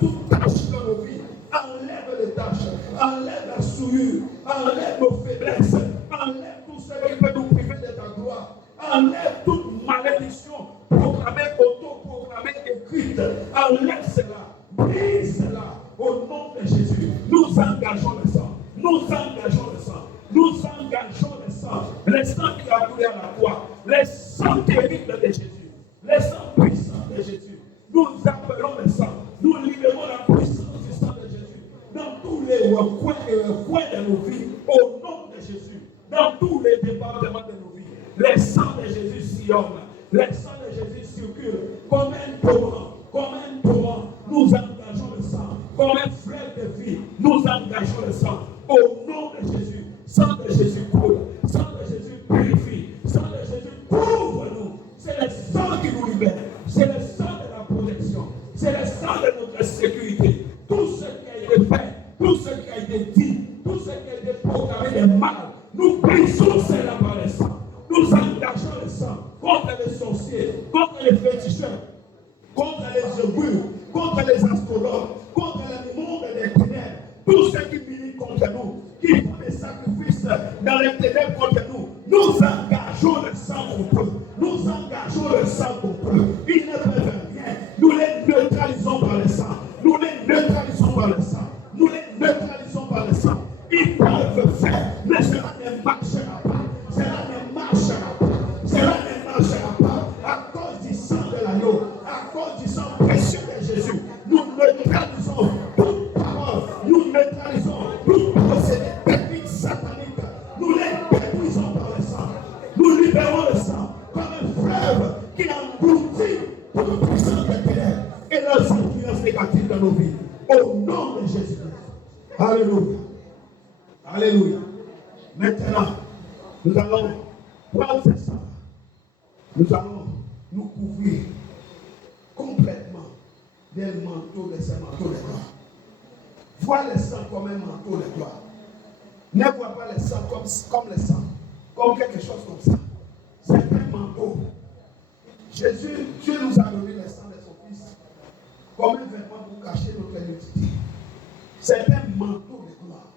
toute tâche dans nos vies. Enlève les tâches, enlève la souillure, enlève nos faiblesses, enlève tout ce qui peut nous priver de ta gloire. Enlève toute malédiction proclamée, auto-proclamée, écrite. Enlève cela, brise cela au nom de Jésus. Nous engageons le sang. Nous engageons le sang. Nous engageons le sang qui a coulé à la croix, le sang terrible de Jésus, le sang puissant de Jésus. Nous appelons le sang, nous libérons la puissance du sang de Jésus dans tous les recoins de nos vies, au nom de Jésus, dans tous les départements de nos vies. Le sang de Jésus sillonne, le sang de Jésus circule comme un torrent, nous engageons le sang, comme un fleuve de vie, nous engageons le sang, au nom de Jésus. Sang de Jésus coule, sang de Jésus purifie, sang de Jésus couvre-nous. C'est le sang qui nous libère, c'est le sang de la protection, c'est le sang de notre sécurité. Tout ce qui a été fait, tout ce qui a été dit, tout ce qui a été proclamé de mal, nous brisons cela par le sang. Nous engageons le sang contre les sorciers, contre les féticheurs, contre les augures, contre les astrologues, contre le monde des ténèbres, tous ceux qui militent contre nous, qui font des sacrifices dans les ténèbres contre nous. Nous engageons le sang contre eux. Nous engageons le sang contre eux. Ils ne peuvent rien. Nous les neutralisons par le sang. Nous les neutralisons par le sang. Nous les neutralisons par le sang. Ils peuvent faire, mais cela ne marchera pas. Cela ne marchera pas. Cela ne marchera pas. À cause du sang de l'agneau, à cause du sang précieux de Jésus, nous neutralisons toute parole. Nous neutralisons toute procédé technique satanique. Nous les détruisons par le sang. Nous libérons le sang comme un fleuve qui engloutit toute puissance des ténèbres et leurs influences négatives dans nos vies. Au nom de Jésus. Alléluia. Alléluia. Maintenant, nous allons prendre ce sang. Nous allons nous couvrir complètement des manteaux de ces manteaux de gloire. Vois le sang comme un manteau de gloire. Ne vois pas le sang comme le sang, comme quelque chose comme ça. C'est un manteau. Jésus, Dieu nous a donné le sang de son Fils comme un vêtement pour cacher notre nudité. C'est un manteau de gloire.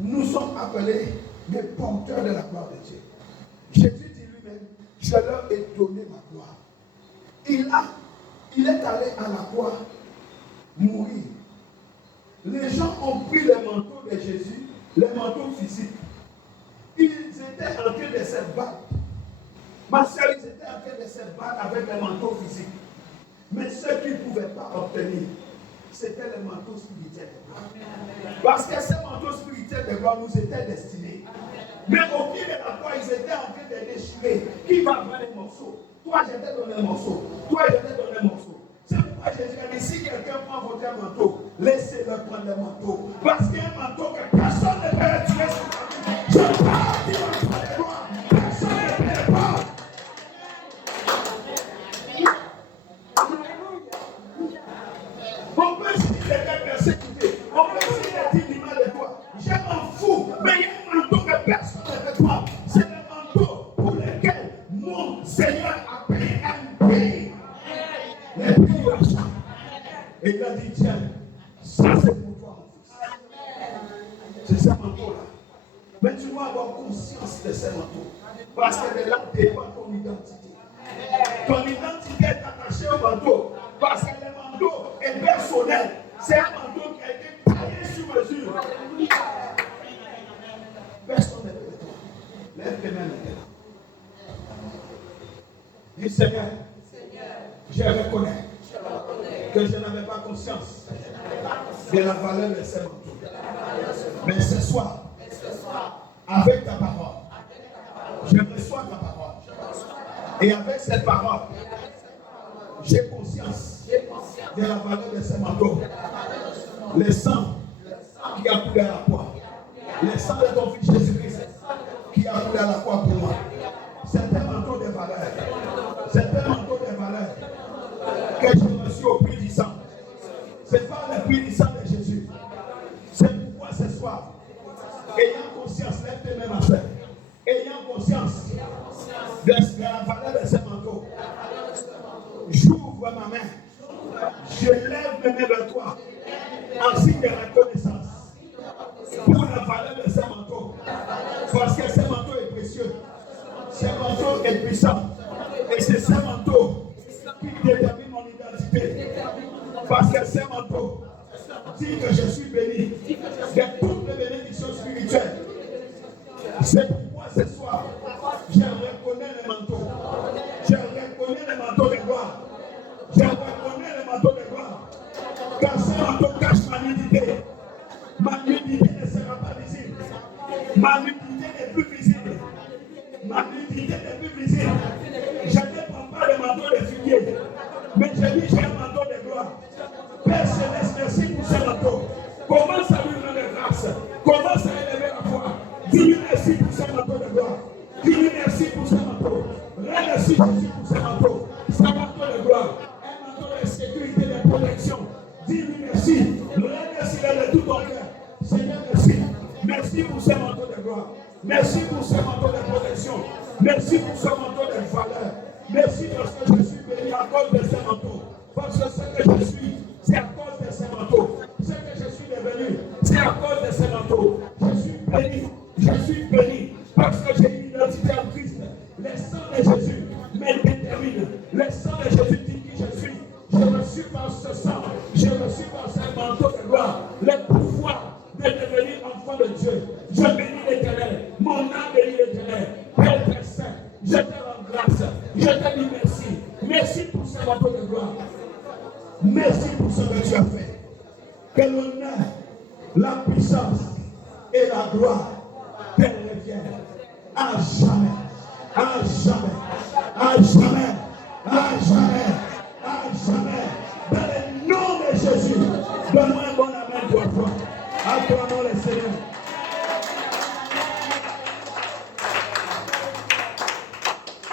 Nous sommes appelés des porteurs de la gloire de Dieu. Jésus dit lui-même, je leur ai donné ma gloire. Il est allé à la croix mourir. Les gens ont pris les manteaux de Jésus, les manteaux physiques. Ils étaient en train de se battre. Ma soeur, ils étaient en train de se battre avec les manteaux physiques. Mais ce qu'ils ne pouvaient pas obtenir, c'était les manteaux spirituels de gloire. Parce que ces manteaux spirituels de gloire nous étaient destinés. Mais au pied de la croix, ils étaient en train de déchirer. Qui va prendre les morceaux? Toi, je t'ai donné un morceau. Toi, je t'ai donné un morceau. C'est pourquoi Jésus a dit, si quelqu'un prend votre manteau, laissez-le prendre le manteau. Parce qu'il y a un manteau que personne ne peut retirer. Je parle du manteau de gloire. Personne ne peut le prendre. On peut essayer d'être persécuté. On peut essayer de dire du mal de toi. Je m'en fous. Mais il y a un manteau que personne ne peut prendre. C'est le manteau pour lequel mon Seigneur a payé un prix. Les prix du rachat. Et il a dit, tiens, ça c'est pour toi, mon fils. C'est ce manteau-là. Mais tu dois avoir conscience de ce manteau. Parce que de là dépend ton identité. Ton identité est attachée au manteau. Parce que le manteau est personnel. C'est un manteau qui a été taillé sur mesure. Personne ne peut le toi. Lève les mains maintenant. Dis Seigneur, je reconnais que je n'avais pas conscience de la valeur de ces manteaux. Mais ce soir, avec ta parole, je reçois ta parole. Et avec cette parole, j'ai conscience de la valeur de ces manteaux. Le sang qui a coulé à la croix. Le sang de ton fils Jésus-Christ qui a coulé à la croix pour moi. C'est un manteau de valeur. C'est un manteau de valeur que j'ai reçu au prix du sang. C'est pas le prix du sang de Jésus. C'est pourquoi ce soir, ayant conscience, lève tes mains ma soeur. Ayant conscience de la valeur de ce manteau, j'ouvre ma main. Je lève mes mains vers toi en signe de reconnaissance pour la valeur de ce manteau. Parce que ce manteau est précieux. Ce manteau est puissant. Et c'est ce manteau qui détermine mon identité. Parce que ce manteau dit que je suis béni de toutes les bénédictions spirituelles. C'est pourquoi ce soir, je reconnais le manteau. Je reconnais le manteau de gloire. Je reconnais le manteau de gloire. Car ce manteau cache ma nudité. Ma nudité ne sera pas visible. Ma nudité n'est plus visible. Ma nudité n'est plus visible. Je ne prends pas le manteau de figuier. Mais je dis j'ai un manteau de gloire. Père Céleste, merci pour ce manteau. Commence à lui rendre grâce. Commence à élever la foi. Dis-lui merci pour ce manteau de gloire. Dis-lui merci pour ce manteau. Remercie Jésus pour ce manteau. Ce manteau de gloire. Un manteau de sécurité, de protection. Dis-lui merci. Remercie-le de tout ton cœur. Seigneur, merci. Merci pour ce manteau de gloire. Merci pour ce manteau de protection. Merci pour ce manteau de valeur. Merci parce que je suis béni à cause de ce manteau. Parce que ce que je suis, c'est à cause de ce manteau. Ce que je suis devenu, c'est à cause de ce manteau. Je suis béni. Je suis béni parce que j'ai une identité en Christ. Le sang de Jésus me détermine. Le sang de Jésus dit qui je suis. Je reçus par ce sang, je reçus par ce manteau de gloire le pouvoir de devenir enfant de Dieu. Je bénis l'Éternel. Mon âme bénit l'Éternel. Père très saint, je te rends grâce. Je te dis merci. Merci pour ce manteau de gloire. Merci pour ce que tu as fait. Que l'honneur, la puissance et la gloire te reviennent à jamais. À jamais. À jamais.